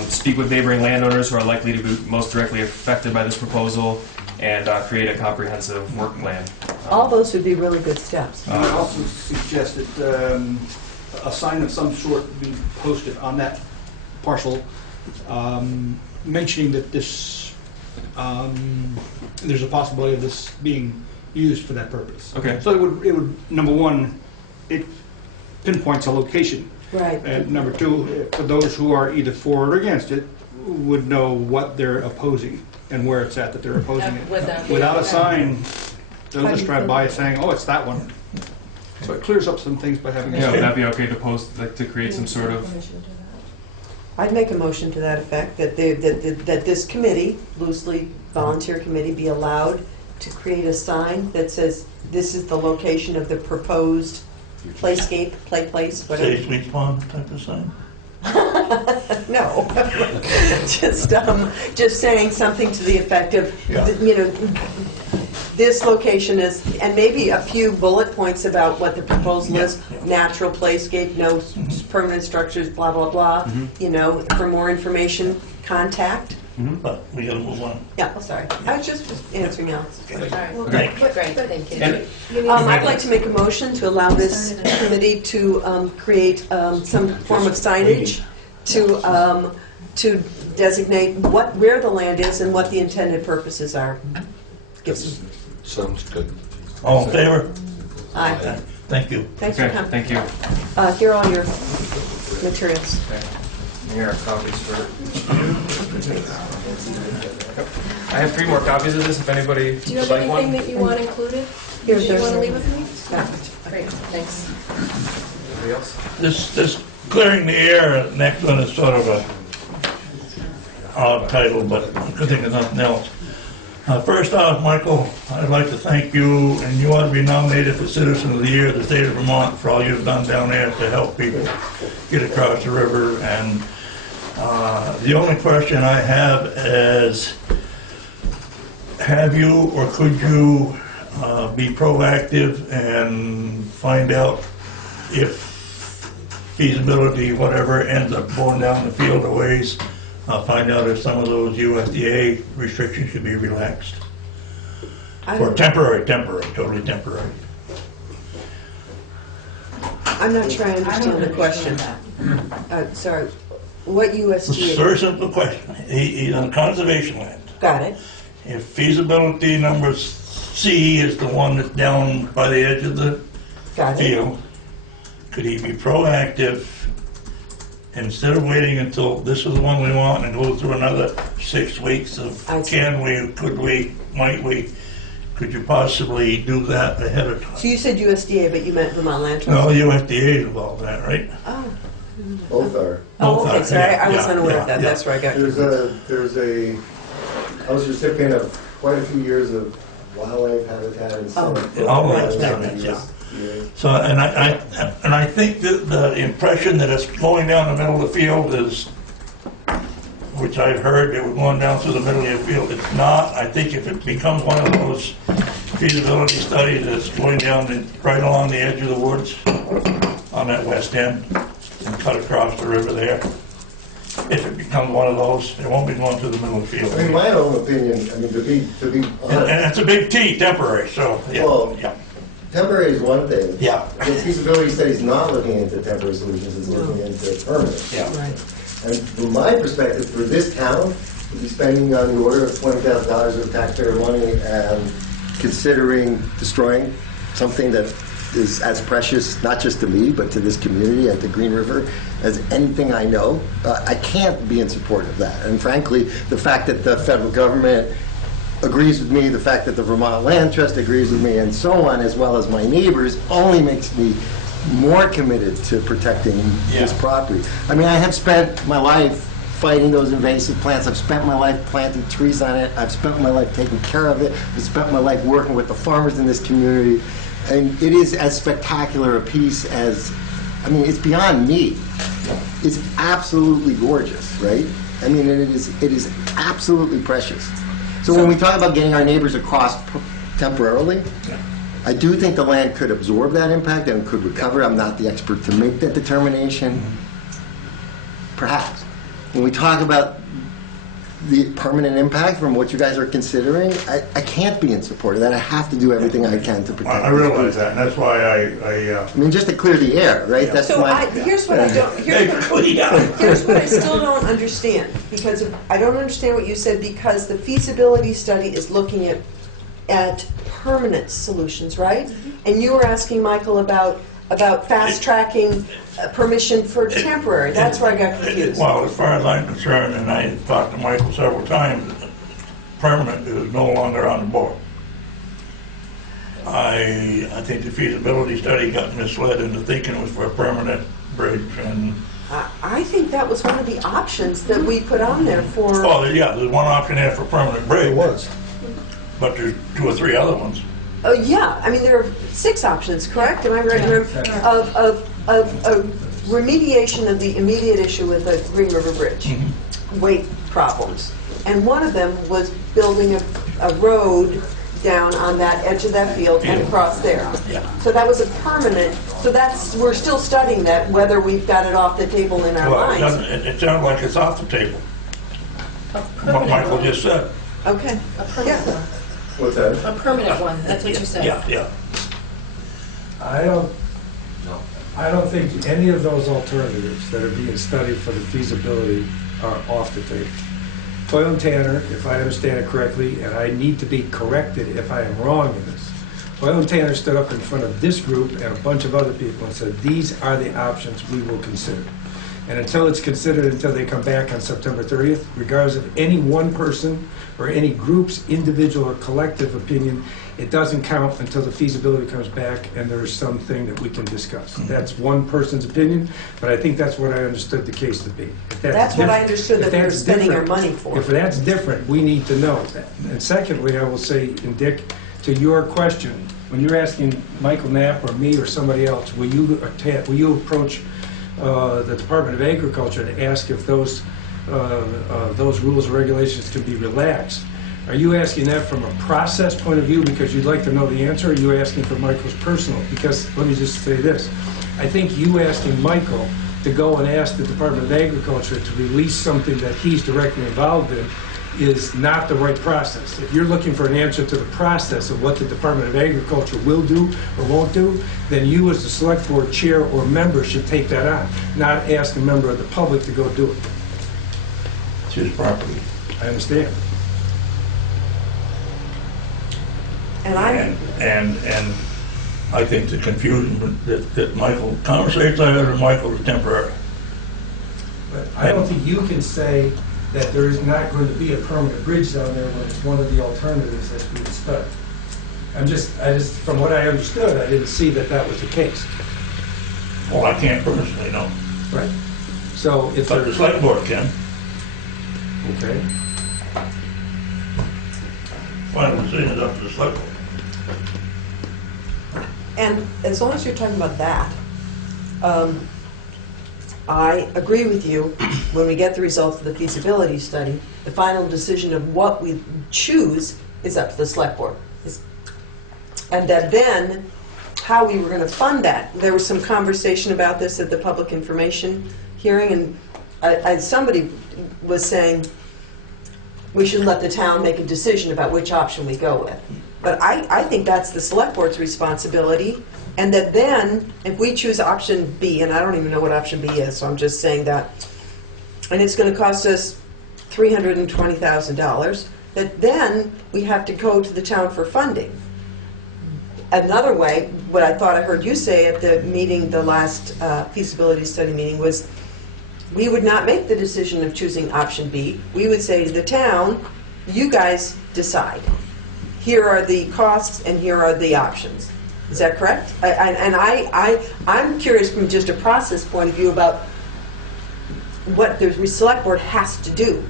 Speak with neighboring landowners who are likely to be most directly affected by this proposal, and create a comprehensive work plan. All those would be really good steps. I would also suggest that a sign of some sort be posted on that parcel, mentioning that this, there's a possibility of this being used for that purpose. Okay. So it would, number one, it pinpoints a location. Right. And number two, for those who are either for or against it, would know what they're opposing and where it's at that they're opposing it. Without a sign, they'll just drive by saying, oh, it's that one. So it clears up some things by having a Yeah, would sign. that be okay to post, like, to create some sort of? I'd make a motion to that effect, that this committee, loosely volunteer committee, be allowed to create a sign that says, this is the location of the proposed playscape, play place, whatever. Say Sweet Pond type of sign. No. Just saying something to the effect of, Yeah. you know, this location is, and maybe a few bullet points about what the proposal is, natural playscape, no permanent structures, blah, blah, blah. You know, for more information, contact. But we gotta move on. Yeah, oh, sorry. I was just answering Alex. All right. Great. Great, thank you. And I'd like to make a motion to allow this committee to create some form of signage to designate where the land is and what the intended purposes are. Give some. Sounds good. All in favor? Aye. Thank you. Thanks for okay, coming. thank you. Here are all your materials. Here are copies for I have 3 more copies of this if anybody Do you would have like anything one. that you want included? Here's Do you there's- want to leave with me? Yeah. Great, thanks. Anybody else? This clearing the air, next one is sort of a odd title, but I could think of nothing else. First off, Michael, I'd like to thank you, and you ought to be nominated for Citizen of the Year of the state of Vermont for all you've done down there to help people get across the river. And the only question I have is, have you or could you be proactive and find out if feasibility, whatever, ends up going down the field a ways, find out if some of those USDA restrictions should be relaxed? For temporary, totally temporary. I'm not sure I understand the question. Sorry, what It's a USDA? very simple question. He's on conservation land. Got it. If feasibility number C is the one that's down by the edge of the Got it. field, could he be proactive, instead of waiting until this is the one we want and go through another 6 weeks of I see. can we, could we, might we, could you possibly do that ahead of So time? you said USDA, but you meant Vermont Land No, Trust? USDA is involved in that, right? Oh. Both are. Oh, Both okay, are, sorry, I was yeah, unaware yeah, of that, yeah. that's where I got There's confused. I was a recipient of quite a few years of wildlife habitat and Oh, stuff. all right, that, right. yeah. So, and I think that the impression that it's going down the middle of the field is, which I've heard, it was going down through the middle of the field. It's not. I think if it becomes one of those feasibility studies that's going down right along the edge of the woods on that west end and cut across the river there, if it becomes one of those, it won't be going through the middle of the field. I mean, my own opinion, I mean, to be And honest, it's a big T, temporary, so, yeah, Well, yeah. temporary is one thing. Yeah. The feasibility study is not looking into temporary solutions, it's looking into permanent. Yeah. Right. And from my perspective, for this town, to be spending on the order of $20,000 of taxpayer money and considering destroying something that is as precious, not just to me, but to this community and to Green River, as anything I know, I can't be in support of that. And frankly, the fact that the federal government agrees with me, the fact that the Vermont Land Trust agrees with me, and so on, as well as my neighbors, only makes me more committed to protecting this property. I mean, I have spent my life fighting those invasive plants. I've spent my life planting trees on it. I've spent my life taking care of it. I've spent my life working with the farmers in this community. And it is as spectacular a piece as, I mean, it's beyond me. It's absolutely gorgeous, right? I mean, it is absolutely precious. So when we talk about getting our neighbors across temporarily, I do think the land could absorb that impact and could recover. I'm not the expert to make that determination. Perhaps. When we talk about the permanent impact from what you guys are considering, I can't be in support of that. I have to do everything I can to protect. I realize that, and that's why I mean, just to clear the air, right? Yeah. That's So my. here's what I don't, here's what I still don't understand, because I don't understand what you said, because the feasibility study is looking at permanent solutions, right? And you were asking Michael about fast-tracking permission for temporary. That's where I got confused. Well, as far as I'm concerned, and I talked to Michael several times, permanent is no longer on the board. I think the feasibility study got misled into thinking it was for a permanent bridge, and I think that was one of the options that we put on there for. oh yeah, there's one option there for permanent bridge. It was. But there's 2 or 3 other ones. Oh, yeah, I mean, there are 6 options, correct? Am I right? Of remediation of the immediate issue with the Green River Bridge, weight problems. And one of them was building a road down on that edge of that field and across there. So that was a permanent, so that's, we're still studying that, whether we've got it off the table in our Well, minds. it sounds like it's off the table, what Michael just said. Okay. A permanent one. What's that? A permanent one, that's what you said. Yeah. I don't think any of those alternatives that are being studied for the feasibility are off the table. Foyle and Tanner, if I understand it correctly, and I need to be corrected if I am wrong in this, Foyle and Tanner stood up in front of this group and a bunch of other people and said, these are the options we will consider. And until it's considered, until they come back on September 30th, regardless of any one person or any group's individual or collective opinion, it doesn't count until the feasibility comes back and there's something that we can discuss. That's one person's opinion, but I think that's what I understood the case to be. If That's what I understood that we were that's spending our different- money for. If that's different, we need to know that. And secondly, I will say, and Dick, to your question, when you're asking Michael Knapp or me or somebody else, will you approach the Department of Agriculture to ask if those rules or regulations can be relaxed? Are you asking that from a process point of view because you'd like to know the answer, or are you asking for Michael's personal? Because, let me just say this, I think you asking Michael to go and ask the Department of Agriculture to release something that he's directly involved in is not the right process. If you're looking for an answer to the process of what the Department of Agriculture will do or won't do, then you as the select board chair or member should take that on, not ask a member of the public to go do it. It's his property. I understand. And And I think the confusion that Michael, conversations I had with Michael was temporary. But I don't think you can say that there is not going to be a permanent bridge down there when it's one of the alternatives that's being studied. I just, from what I understood, I didn't see that that was the case. Well, I can't personally know, Right. So if but the there's... select board can. Okay. Final decision is up to the select board. And as long as you're talking about that, I agree with you, when we get the results of the feasibility study, the final decision of what we choose is up to the select board. And that then, how we were going to fund that, there was some conversation about this at the public information hearing, and somebody was saying we should let the town make a decision about which option we go with. But I think that's the select board's responsibility, and that then, if we choose option B, and I don't even know what option B is, so I'm just saying that, and it's going to cost us $320,000, that then we have to go to the town for funding. Another way, what I thought I heard you say at the meeting, the last feasibility study meeting, was we would not make the decision of choosing option B. We would say to the town, you guys decide. Here are the costs and here are the options. Is that correct? I'm curious from just a process point of view about what the select board has to do.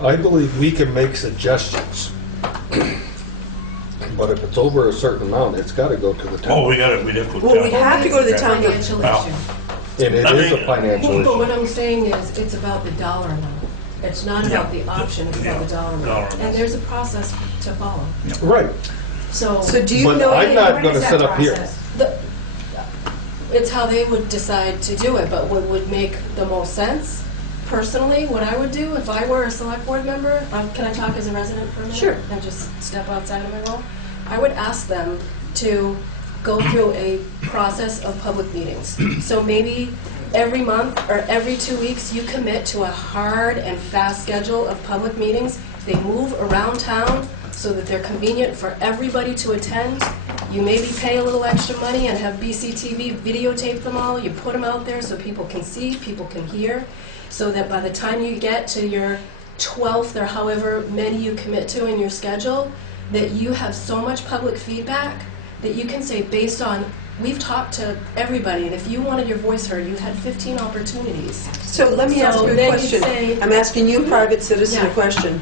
I believe we can make suggestions, but if it's over a certain amount, it's got to go to the town. Oh, we have to go Well, we down. have to go to the town. Financial Well, issue. And it is a financial But what issue. I'm saying is, it's about the dollar amount. It's not about the option, it's about the dollar amount. And there's a process to follow. Right. So do you But know I'm any- not what going to is that sit up here. process? It's how they would decide to do it, but what would make the most sense, personally, what I would do if I were a select board member, can I talk as a resident for a minute? Sure. And just step outside of my role? I would ask them to go through a process of public meetings. So maybe every month or every 2 weeks, you commit to a hard and fast schedule of public meetings. They move around town so that they're convenient for everybody to attend. You maybe pay a little extra money and have BCTV videotape them all. You put them out there so people can see, people can hear, so that by the time you get to your 12th or however many you commit to in your schedule, that you have so much public feedback that you can say, based on, we've talked to everybody, and if you wanted your voice heard, you had 15 opportunities. So let me ask you a then you'd question. say- I'm asking you, private citizen, a Yeah. question.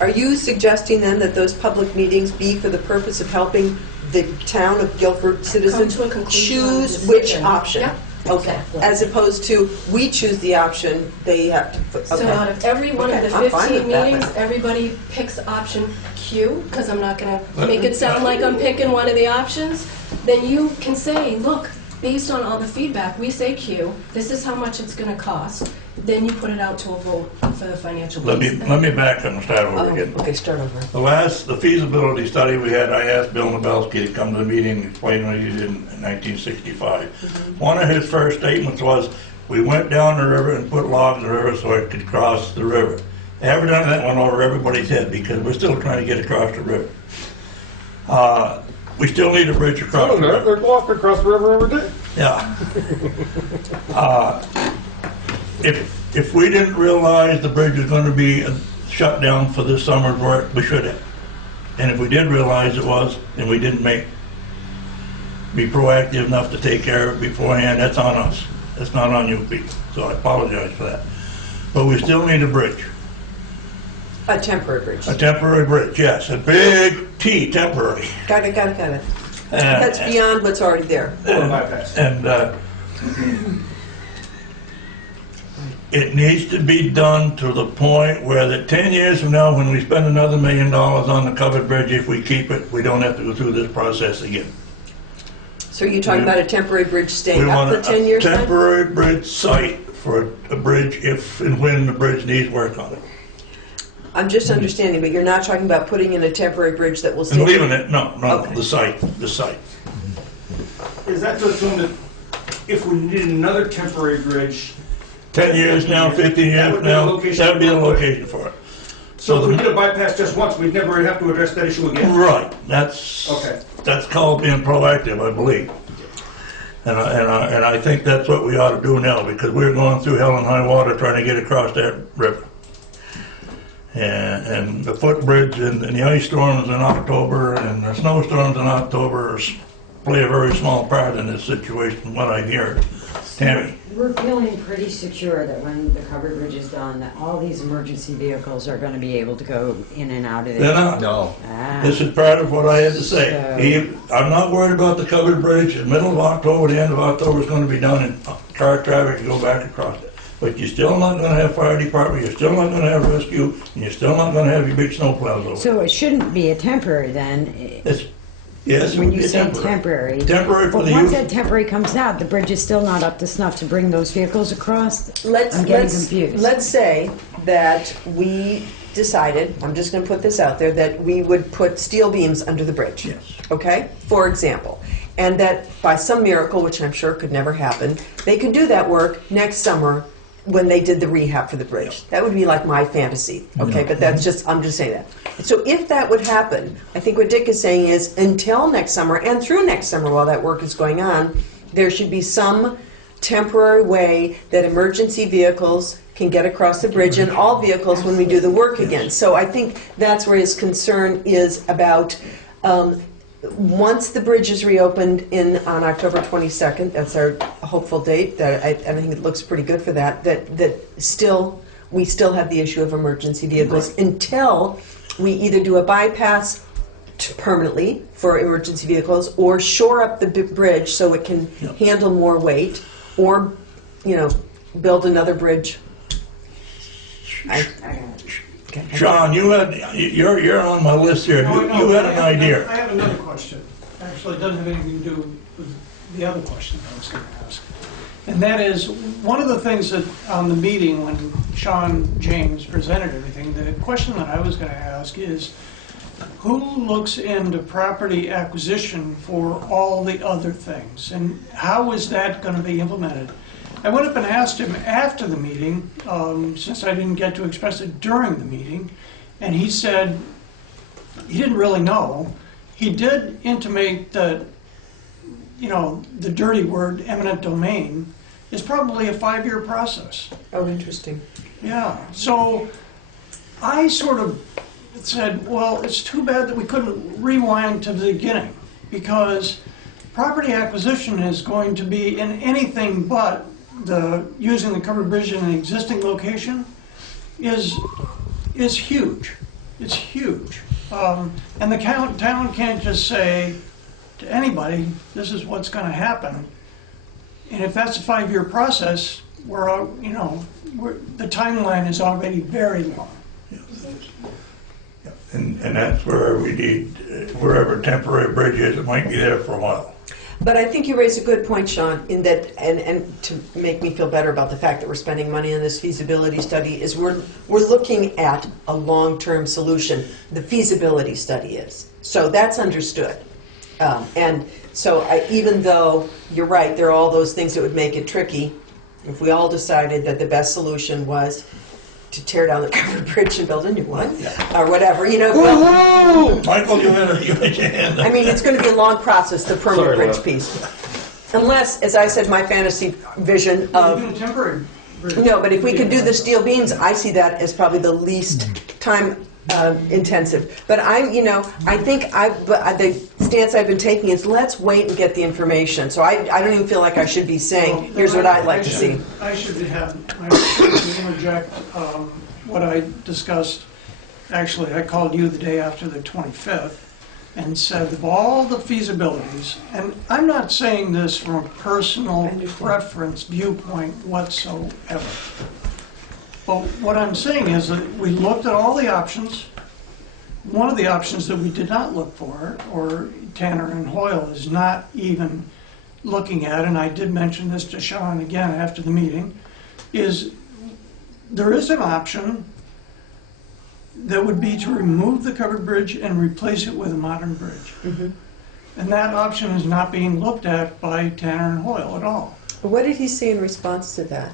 Are you suggesting then that those public meetings be for the purpose of helping the town of Guilford citizens Come to a conclusion on the choose which decision. option? Yeah. Okay, as opposed to, we choose the option, they have to put, So okay. out of every one of Okay, the I'm fine 15 with that. meetings, everybody picks option Q, because I'm not going to make it sound like I'm picking one of the options, then you can say, look, based on all the feedback, we say Q, this is how much it's going to cost, then you put it out to a vote for the financial Let piece. me back up and start over again. Okay, start over. The feasibility study we had, I asked Bill Nabelski to come to the meeting and explain what he did in 1965. One of his first statements was, we went down the river and put logs in the river so it could cross the river. Evidently that went over everybody's head because we're still trying to get across the river. We still need a bridge across the river. They're walking across the river every day. Yeah. If we didn't realize the bridge was going to be shut down for this summer's work, we should have. And if we did realize it was, and we didn't be proactive enough to take care of it beforehand, that's on us. That's not on you people. So I apologize for that. But we still need a bridge. A temporary bridge. A temporary bridge, yes. A big T, temporary. Got it. That's beyond what's already there. And it needs to be done to the point where that 10 years from now, when we spend another $1 million on the covered bridge, if we keep it, we don't have to go through this process again. So you're talking about a temporary bridge We staying up want for 10 years? a then? temporary bridge site for a bridge if and when the bridge needs work on it. I'm just understanding, but you're not talking about putting in a temporary bridge that will stay? And leaving it, no, Okay. the site. Is that to assume that if we needed another temporary bridge, 10 years now, 15 years That would be the now, location that would be the to work with. location for it. so if we did a bypass just once, we'd never have to address that issue again? Right, that's called being proactive, I believe. And I think that's what we ought to do now, because we're going through hell and high water trying to get across that river. And the footbridge and the ice storms in October and the snowstorms in October play a very small part in this situation, from what I hear. Tammy? We're feeling pretty secure that when the covered bridge is done, that all these emergency vehicles are going to be able to go in and out of there. They're not. No. This is part of what I had to say. I'm not worried about the covered bridge. The middle of October, the end of October is going to be done, and car traffic can go back across it. But you're still not going to have fire department, you're still not going to have rescue, and you're still not going to have your big snowplows over. So it shouldn't be a temporary then? Yes, it When would you be say temporary. temporary. Temporary for But the once use. that temporary comes out, the bridge is still not up to snuff to bring those vehicles across? I'm getting confused. Let's say that we decided, I'm just going to put this out there, that we would put steel beams under the bridge. Yes. Okay? For example. And that by some miracle, which I'm sure could never happen, they could do that work next summer when they did the rehab for the bridge. That would be like my fantasy, okay? But that's just, I'm just saying that. So if that would happen, I think what Dick is saying is until next summer and through next summer while that work is going on, there should be some temporary way that emergency vehicles can get across the bridge and all vehicles when we do the work again. So I think that's where his concern is about once the bridge is reopened on October 22nd, that's our hopeful date, that I think it looks pretty good for that, we still have the issue of emergency vehicles until we either do a bypass permanently for emergency vehicles or shore up the bridge so it can handle more weight, or, build another bridge. Okay. Sean, you're on my list here. You had an idea. I have another question. Actually, it doesn't have anything to do with the other question I was going to ask. And that is, one of the things that on the meeting when Sean James presented everything, the question that I was going to ask is, who looks into property acquisition for all the other things? And how is that going to be implemented? I went up and asked him after the meeting, since I didn't get to express it during the meeting, and he said he didn't really know. He did intimate that, the dirty word, eminent domain, is probably a 5-year process. Oh, interesting. Yeah, so I sort of said, well, it's too bad that we couldn't rewind to the beginning, because property acquisition is going to be in anything but using the covered bridge in an existing location is huge. It's huge. And the town can't just say to anybody, this is what's going to happen. And if that's a 5-year process, the timeline is already very long. And that's where we need, wherever temporary bridge is, it might be there for a while. But I think you raise a good point, Sean, in that, and to make me feel better about the fact that we're spending money on this feasibility study, is we're looking at a long-term solution. The feasibility study is. So that's understood. And so even though you're right, there are all those things that would make it tricky, if we all decided that the best solution was to tear down the covered bridge and build a new one, or whatever, Michael, you had your hand up. I mean, it's going to be a long process, the permanent bridge piece. Unless, as I said, my fantasy vision of... Even temporary bridge. No, but if we could do the steel beams, I see that as probably the least time intensive. But I think the stance I've been taking is let's wait and get the information. So I don't even feel like I should be saying, here's what I'd like to see. I should interject what I discussed. Actually, I called you the day after the 25th and said of all the feasibilities, and I'm not saying this from a personal preference viewpoint whatsoever. But what I'm saying is that we looked at all the options. One of the options that we did not look for, or Tanner and Hoyle is not even looking at, and I did mention this to Sean again after the meeting, is there is an option that would be to remove the covered bridge and replace it with a modern bridge. Mm-hmm. And that option is not being looked at by Tanner and Hoyle at all. What did he say in response to that?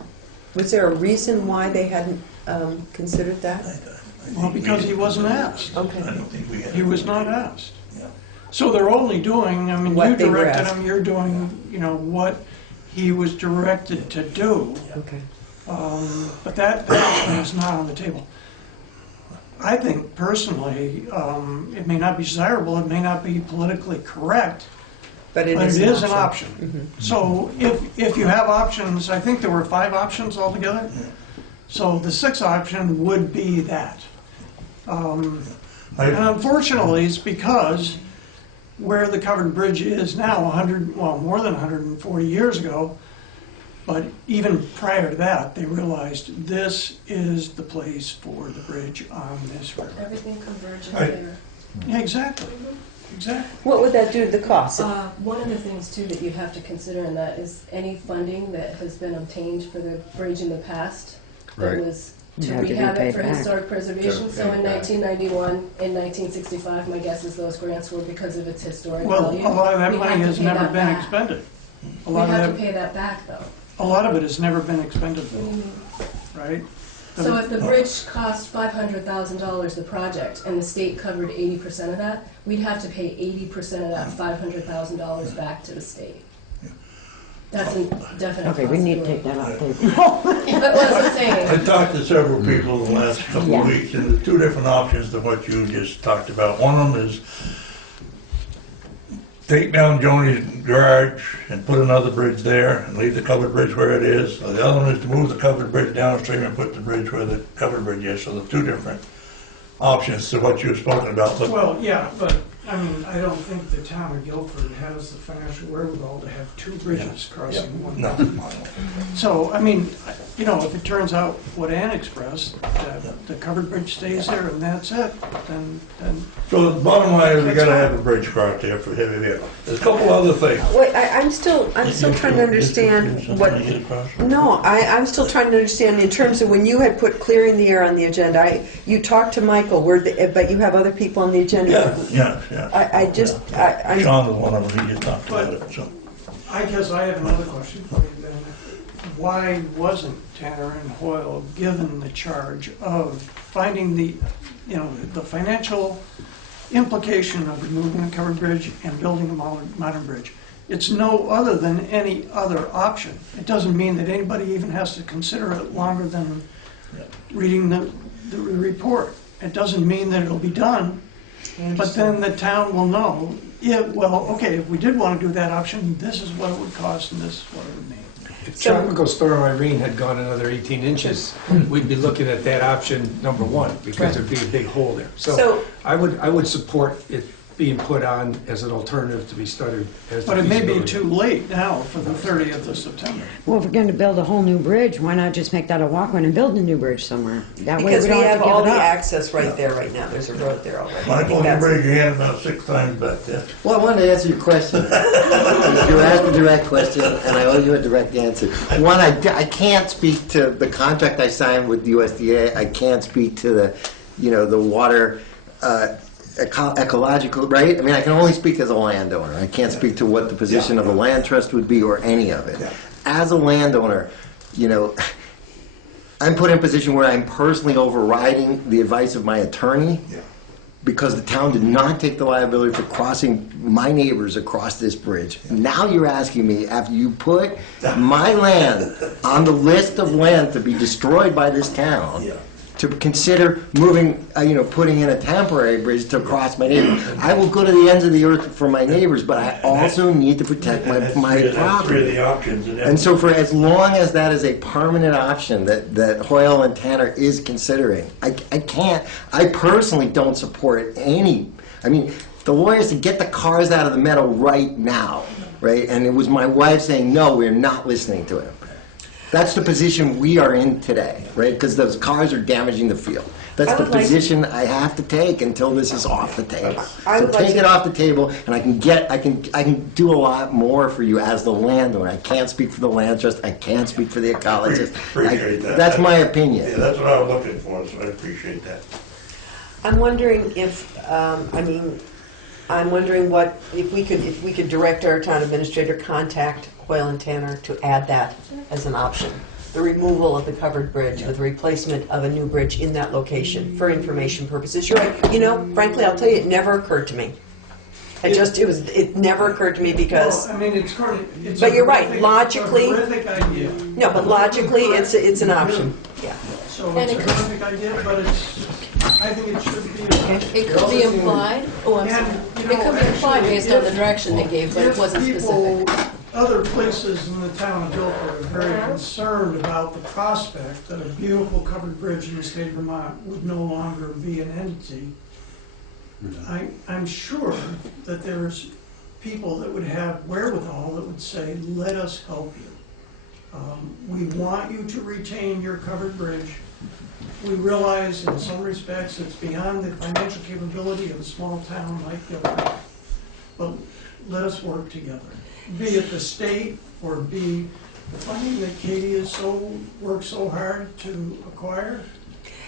Was there a reason why they hadn't considered that? Well, because he wasn't asked. Okay. I don't think we had. He was not asked. Yeah. So they're only doing, I mean, What you they were directed asked. him, you're doing, what he was directed to do. Okay. But that option is not on the table. I think personally, it may not be desirable, it may not be politically correct, But it but is it is an option. option. So if you have options, I think there were 5 options altogether. So the 6th option would be that. And unfortunately, it's because where the covered bridge is now, more than 140 years ago, but even prior to that, they realized this is the place for the bridge on this river. Everything converges Right. there. Yeah, exactly. Exactly. What would that do to the cost? One of the things too that you have to consider in that is any funding that has been obtained for the bridge in the past that Right. was You to have to rehab repay it for back. historic preservation. To So pay in back. 1991, in 1965, my guess is those grants were because of its historic Well, value. a lot of that We money have to has pay never that been back. expended. A We lot have of to pay that back though. it has never been expended, right? So if the bridge cost $500,000 the project and the state covered 80% of that, we'd have to pay 80% of that $500,000 back to the state. That's a definite Okay, we need to take possibility. that off the table. But what I'm saying, I talked to several people in the last couple Yeah. of weeks, and there's 2 different options to what you just talked about. One of them is take down Joni's garage and put another bridge there and leave the covered bridge where it is. The other one is to move the covered bridge downstream and put the bridge where the covered bridge is. So there's 2 different options to what you've spoken about. But Well, yeah, but, I mean, I don't think the town of Guilford has the financial wherewithal to have 2 bridges crossing one. no, So, I mean, if it turns out what Ann expressed, that the covered bridge stays there and that's it, then so the bottom line is we gotta have a bridge across there for heavy vehicles. There's a couple other things. Wait, I'm still trying to understand what. No, I'm still trying to understand in terms of when you had put clearing the air on the agenda. You talked to Michael, but you have other people on the agenda. Yeah. I'm Sean was one of them, he just talked about it, so. I guess I have another question for you then. Why wasn't Tanner and Hoyle given the charge of finding the financial implication of removing the covered bridge and building a modern bridge? It's no other than any other option. It doesn't mean that anybody even has to consider it longer than reading the report. It doesn't mean that it'll be done, but then the town will know, if we did want to do that option, this is what it would cost and this is what it would mean. If Tropical Storm Irene had gone another 18 inches, we'd be looking at that option number 1, because there'd be a big hole there. So So- I would support, if being put on as an alternative to be studied as the But it may be feasibility. too late now for the 30th of September. Well, if we're going to build a whole new bridge, why not just make that a walkway and build a new bridge somewhere? That way Because we we don't have have to all give the it up. access right there right now. There's a road there already. I think Michael, you that's- raised your hand about 6 times back there. Well, I wanted to answer your question. You asked a direct question, and I owe you a direct answer. One, I can't speak to the contract I signed with USDA. I can't speak to the, the water ecological, right? I mean, I can only speak as a landowner. I can't speak to what the position of the land trust would be or any of it. As a landowner, I'm put in a position where I'm personally overriding the advice of my attorney because the town did not take the liability for crossing my neighbors across this bridge. Now you're asking me, after you put my land on the list of land to be destroyed by this town, to consider moving, putting in a temporary bridge to cross my neighbor. I will go to the ends of the earth for my neighbors, but I also need to protect my That's property. three of the options. And so for as long as that is a permanent option that Hoyle and Tanner is considering, I personally don't support any, the lawyers to get the cars out of the meadow right now, right? And it was my wife saying, no, we're not listening to him. That's the position we are in today, right? Because those cars are damaging the field. That's the position I have to take until this is off the table. So take it off the table, and I can do a lot more for you as the landowner. I can't speak for the land trust. I can't speak for the ecologist. Appreciate that. That's my opinion. Yeah, that's what I was looking for, so I appreciate that. I'm wondering if, I'm wondering what, if we could direct our town administrator, contact Hoyle and Tanner to add that as an option. The removal of the covered bridge with replacement of a new bridge in that location for information purposes. You're right. Frankly, I'll tell you, it never occurred to me. It never occurred to me because. Well, it's but you're right. Logically, it's a horrific idea. No, but logically, it's an option. Yeah. So it's a horrific idea, but I think it should be. It could be implied. Oh, I'm sorry. It could be implied based on the direction they gave, but it wasn't specific. Other places in the town of Guilford are very concerned about the prospect that a beautiful covered bridge in the state of Vermont would no longer be an entity. I'm sure that there's people that would have wherewithal that would say, let us help you. We want you to retain your covered bridge. We realize in some respects it's beyond the financial capability of a small town like Guilford, but let us work together. Be it the state or be the funding that Katie worked so hard to acquire.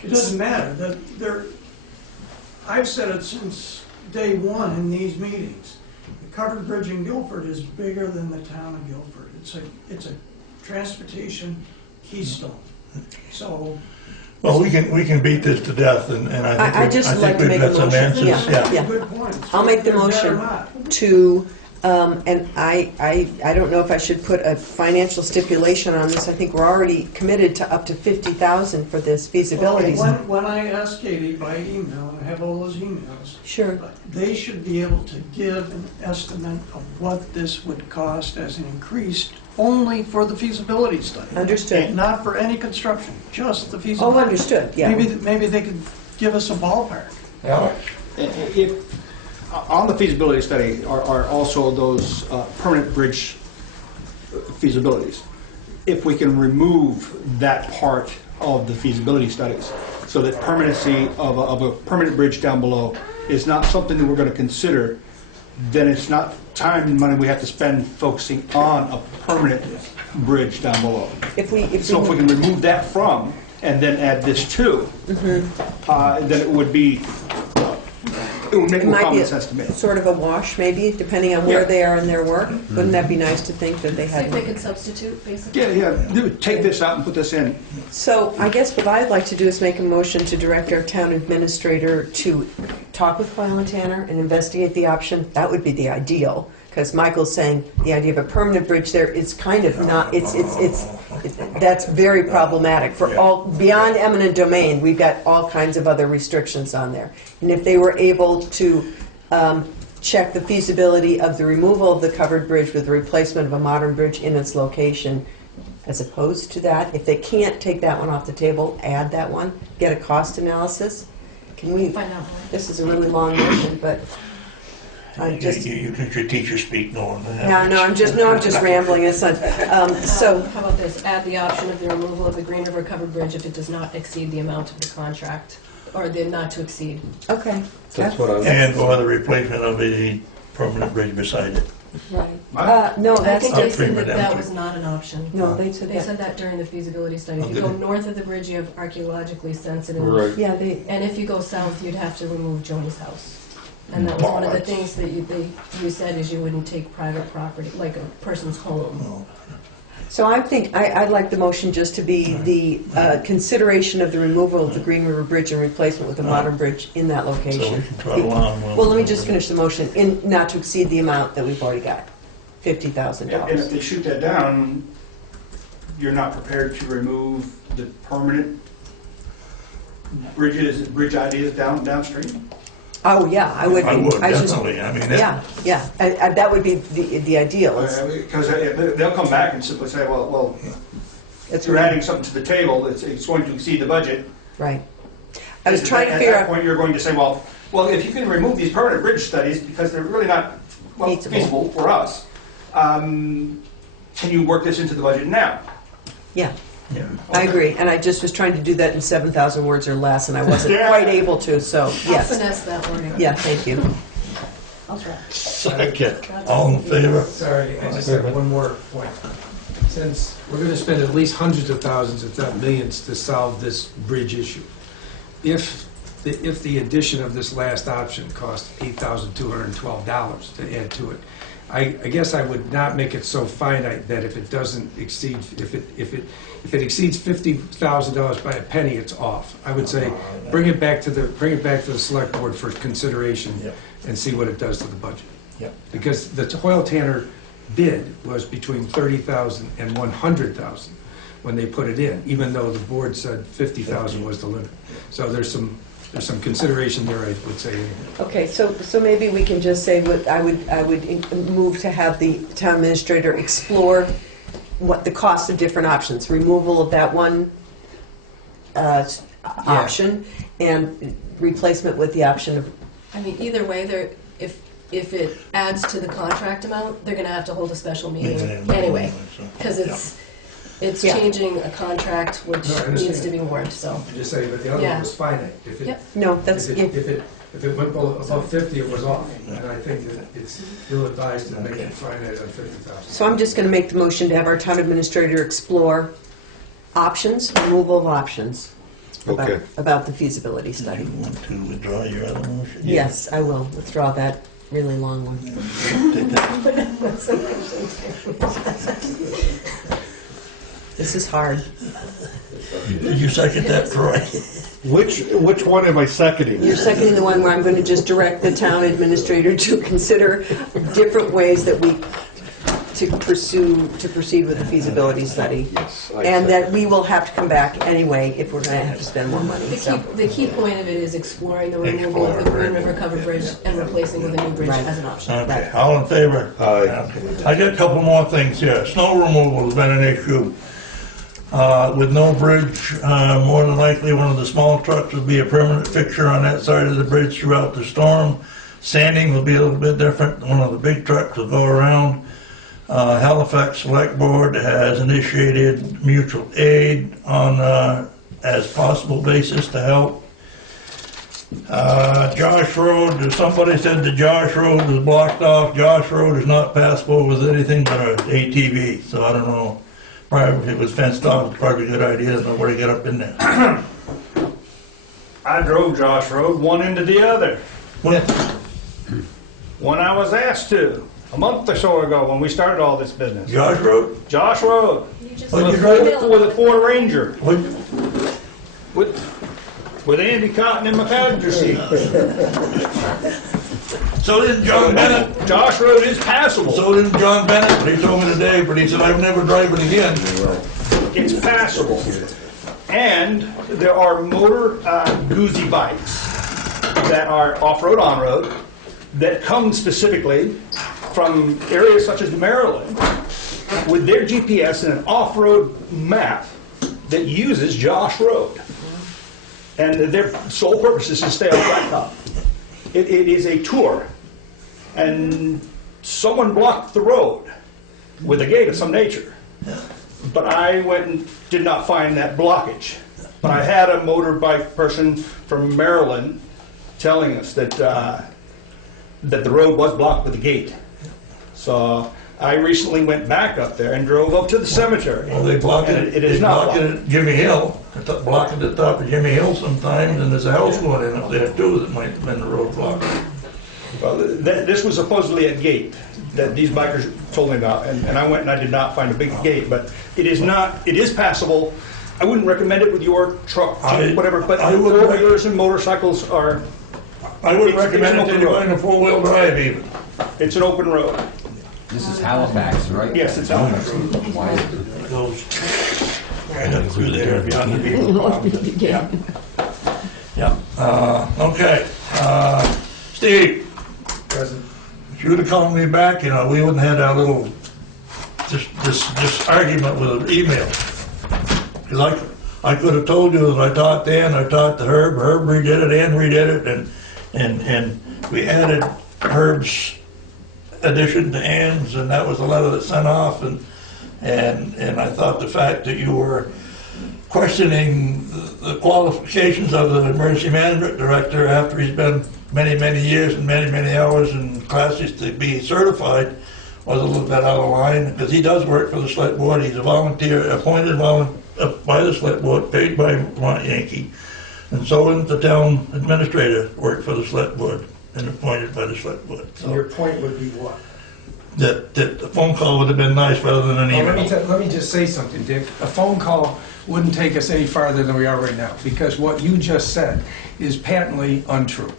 It doesn't matter. I've said it since day one in these meetings. The covered bridge in Guilford is bigger than the town of Guilford. It's a transportation keystone. So. Well, we can beat this to death, and I think we've got some answers. Yeah. Good point. I'll make the motion to. And I don't know if I should put a financial stipulation on this. I think we're already committed to up to $50,000 for this feasibility. When I asked Katie by email, and I have all those emails, sure, they should be able to give an estimate of what this would cost as an increase only for the feasibility study. Understood. Not for any construction, just the feasibility. Oh, understood. Yeah. Maybe they could give us a ballpark. On the feasibility study are also those permanent bridge feasibilities. If we can remove that part of the feasibility studies so that permanency of a permanent bridge down below is not something that we're going to consider, then it's not time and money we have to spend focusing on a permanent bridge down below. If we can remove that from and then add this to, then it would be. It would make more common sense to me. Sort of a wash, maybe, depending on where they are in their work. Wouldn't that be nice to think that they had? See if they could substitute, basically. Yeah. Take this out and put this in. So I guess what I'd like to do is make a motion to direct our town administrator to talk with Hoyle and Tanner and investigate the option. That would be the ideal, because Michael's saying the idea of a permanent bridge there is kind of not. That's very problematic for all beyond eminent domain. We've got all kinds of other restrictions on there, and if they were able to check the feasibility of the removal of the covered bridge with the replacement of a modern bridge in its location, as opposed to that, if they can't take that one off the table, add that one, get a cost analysis. Can we? Find out. This is a really long motion, but I'm just, You should teacher speak, Norm. I'm just rambling. It's not, so, How about this, add the option of the removal of the Green River Covered Bridge if it does not exceed the amount of the contract, or the not to exceed. okay. That's what I was. And or the replacement of the permanent bridge beside it. Right. No, I that's, think they Up said that Freeman that Avenue. was not an option. no, they said They that. said that during the feasibility study. If you go north of the bridge, you have archaeologically sensitive. Right. Yeah, they, And if you go south, you'd have to remove Johnny's house. And that was one of the things that you said is you wouldn't take private property, like a person's home. so I think, I'd like the motion just to be the consideration of the removal of the Green River Bridge and replacement with a modern bridge in that So we location. can trot along. Well, let me just finish the motion, in not to exceed the amount that we've already got, $50,000. And if they shoot that down, you're not prepared to remove the permanent bridge ideas downstream? Oh, yeah, I would. I would, I just- definitely. I mean, Yeah, that would be the ideal. Because they'll come back and simply say, well, It's you're adding something to the table, it's going to exceed the budget. right. I was trying to figure At that out, point, you're going to say, well, if you can remove these permanent bridge studies, because they're really not feasible for us, can you work this into the budget now? yeah, Yeah. I agree, and I just was trying to do that in 7,000 words or less, and I wasn't Yeah. quite able to, so, I'll yes. finesse that wording. Yeah, thank you. I'll try. Second. All in favor? Sorry, I just have one more point. Since we're gonna spend at least hundreds of thousands, if not millions, to solve this bridge issue, if the addition of this last option costs $8,212 to add to it, I guess I would not make it so finite that if it doesn't exceed, if it exceeds $50,000 by a penny, it's off. I would say, bring it back to the select board for consideration Yep. and see what it does to the budget. Yep. Because the Hoyle Tanner bid was between $30,000 and $100,000 when they put it in, even though the board said $50,000 was the limit. So there's some consideration there, I would say. Okay, so maybe we can just say, I would move to have the town administrator explore what the cost of different options, removal of that one option, and replacement with the option of, I mean, either way, if it adds to the contract amount, they're gonna have to hold a special meeting anyway, because it's Yeah. changing a contract which No, I understand. needs to be warned, so. I just say, but the other Yeah. one was finite. If it- Yep. no, that's, If it went above 50, it was off. And I think that it's ill advised to make it finite on 50,000. so I'm just going to make the motion to have our town administrator explore options, removal of options Okay. about the feasibility study. You want to withdraw your other motion? Yes, I will withdraw that really long one. Take that. This is hard. Did you second that, Troy? Which one am I seconding? You're seconding the one where I'm going to just direct the town administrator to consider different ways that we, to proceed with the feasibility study. Yes. I And second. that we will have to come back anyway if we're going to have to spend more money, so. The key point of it is exploring the removal of the Green River Covered Bridge and replacing with a new bridge Right. as an option. Okay, all in favor? Aye. Okay. I got a couple more things here. Snow removal has been an issue. With no bridge, more than likely one of the small trucks will be a permanent fixture on that side of the bridge throughout the storm. Sanding will be a little bit different. One of the big trucks will go around. Halifax Selectboard has initiated mutual aid on as possible basis to help. Josh Road, somebody said that Josh Road is blocked off. Josh Road is not passable with anything but an ATV, so I don't know. Probably if it was fenced off, it's probably a good idea to know where to get up in there. I drove Josh Road one end to the other, When, when I was asked to, a month or so ago, when we started all this business. Josh Road? Josh Road, You just Well, you with drive a Ford Ranger, What, with Andy Cotton in my passenger seat. so did John Bennett. Josh Road is passable. So did John Bennett. He told me today, but he said, I've never drive it again. It's passable. And there are motor Goozy bikes that are off-road, on-road, that come specifically from areas such as Maryland with their GPS and an off-road map that uses Josh Road. And their sole purpose is to stay on blacktop. It is a tour. and someone blocked the road with a gate of some nature. But I went and did not find that blockage. But I had a motorbike person from Maryland telling us that that the road was blocked with a gate. So I recently went back up there and drove up to the cemetery. Well, they block it. It is not blocked. At Jimmy Hill, blocking the top of Jimmy Hill sometimes, and there's a house going in up there too that might have been the road block. Well, this was supposedly a gate that these bikers told me about, and I went and I did not find a big gate, but it is not, it is passable. I wouldn't recommend it with your truck, Jeep, whatever, but four-wheelers and motorcycles are... I wouldn't recommend it to anyone in a four-wheel drive even. It's an open road. This is Halifax, right? Yes, it's Halifax Road. It goes right up through there beyond the vehicle. Yeah. Yeah. Okay. Steve. Present. If you would have called me back, you know, we wouldn't have had our little, this argument with an email. Because I could have told you that I talked to Ann, I talked to Herb redid it, Ann redid it, and we added Herb's addition to Ann's, and that was the letter that sent off, and I thought the fact that you were questioning the qualifications of the emergency management director after he's been many years and many hours in classes to be certified was a little bit out of line, because he does work for the select board. He's a volunteer, appointed by the select board, paid by Vermont Yankee, and so is the town administrator, worked for the select board and appointed by the select board. So And your point would be what? that a phone call would have been nice rather than an email. Let me just say something, Dick. A phone call wouldn't take us any farther than we are right now, because what you just said is patently untrue.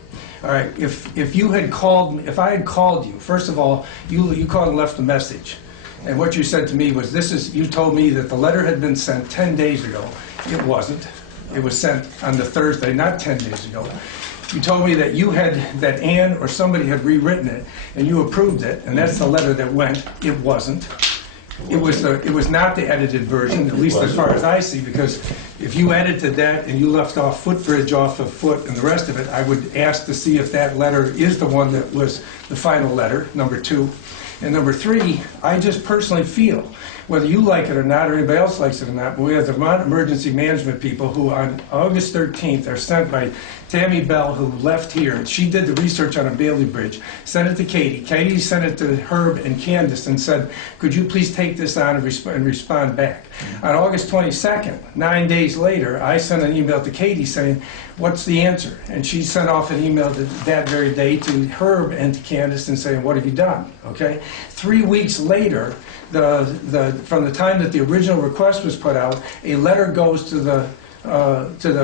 All right, if you had called me, if I had called you, first of all, you called and left a message, and what you said to me was, you told me that the letter had been sent 10 days ago. It wasn't. It was sent on the Thursday, not 10 days ago. You told me that that Ann or somebody had rewritten it, and you approved it, and that's the letter that went. It wasn't. It was not the edited version, at least as far as I see, because if you edited that and you left off footbridge off of foot and the rest of it, I would ask to see if that letter is the one that was the final letter, number 2. And number 3, I just personally feel, whether you like it or not, or anybody else likes it or not, but we have the Vermont emergency management people who on August 13th are sent by Tammy Bell, who left here, and she did the research on a Bailey Bridge, sent it to Katie. Katie sent it to Herb and Candace and said, could you please take this on and respond back? On August 22nd, 9 days later, I sent an email to Katie saying, what's the answer? And she sent off an email that very day to Herb and to Candace and saying, what have you done? Okay? 3 weeks later, from the time that the original request was put out, a letter goes to the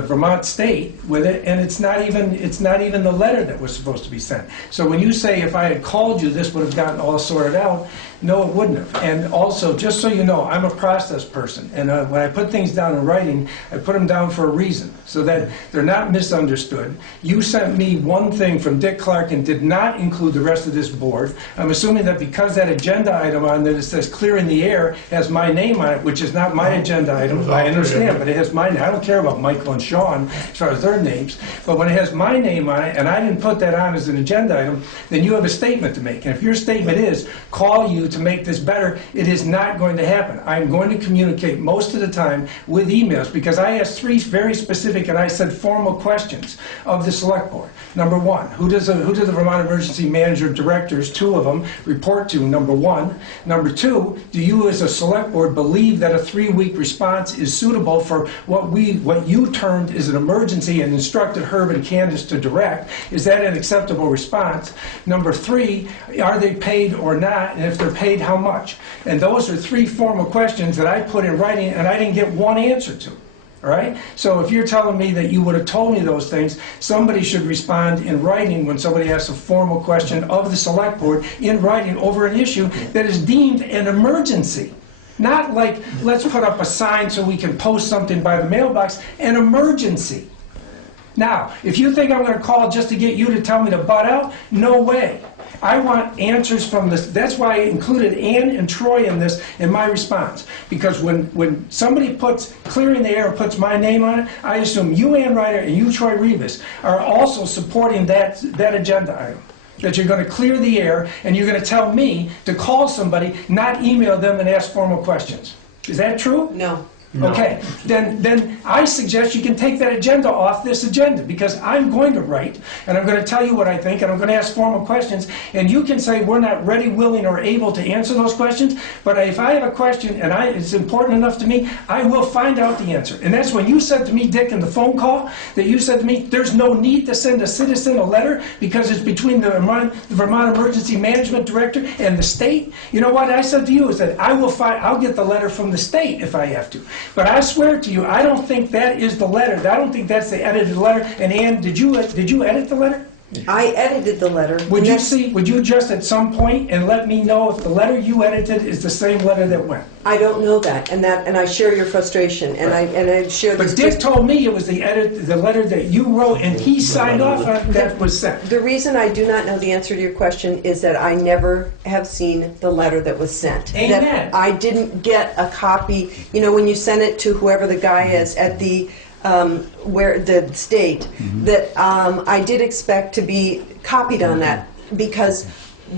Vermont State with it, and it's not even the letter that was supposed to be sent. So when you say if I had called you, this would have gotten all sorted out, no, it wouldn't have. And also, just so you know, I'm a process person, and when I put things down in writing, I put them down for a reason, so that they're not misunderstood. You sent me one thing from Dick Clark and did not include the rest of this board. I'm assuming that because that agenda item on there that says clear in the air has my name on it, which is not my agenda item, I understand, but it has my name. I don't care about Michael and Sean as far as their names, but when it has my name on it, and I didn't put that on as an agenda item, then you have a statement to make. And if your statement is, call you to make this better, it is not going to happen. I'm going to communicate most of the time with emails, because I asked 3 very specific, and I said formal questions of the select board. Number 1, who does the Vermont Emergency Manager directors, 2 of them, report to, number 1? Number 2, do you as a select board believe that a 3-week response is suitable for what you termed as an emergency and instructed Herb and Candace to direct? Is that an acceptable response? Number 3, are they paid or not? And if they're paid, how much? And those are 3 formal questions that I put in writing, and I didn't get one answer to. All right? So if you're telling me that you would have told me those things, somebody should respond in writing when somebody asks a formal question of the select board in writing over an issue that is deemed an emergency. Not like, let's put up a sign so we can post something by the mailbox. An emergency. Now, if you think I'm going to call just to get you to tell me to butt out, no way. I want answers from this. That's why I included Ann and Troy in this in my response. Because when somebody puts clearing the air and puts my name on it, I assume you, Ann Ryder, and you, Troy Rivas, are also supporting that agenda item. that you're going to clear the air, and you're going to tell me to call somebody, not email them and ask formal questions. Is that true? No. Okay, then I suggest you can take that agenda off this agenda, because I'm going to write, and I'm going to tell you what I think, and I'm going to ask formal questions, and you can say we're not ready, willing, or able to answer those questions, but if I have a question and it's important enough to me, I will find out the answer. And that's when you said to me, Dick, in the phone call, that you said to me, there's no need to send a citizen a letter because it's between the Vermont Emergency Management Director and the state. You know what I said to you is that I'll get the letter from the state if I have to. But I swear to you, I don't think that is the letter. I don't think that's the edited letter. And Ann, did you edit the letter? I edited the letter. Would you just at some point and let me know if the letter you edited is the same letter that went? I don't know that, and I share your frustration, and I share this. But Dick told me it was the letter that you wrote, and he signed off on it, that was sent. The reason I do not know the answer to your question is that I never have seen the letter that was sent. Amen. That I didn't get a copy. You know, when you send it to whoever the guy is at the where the state, that I did expect to be copied on that, because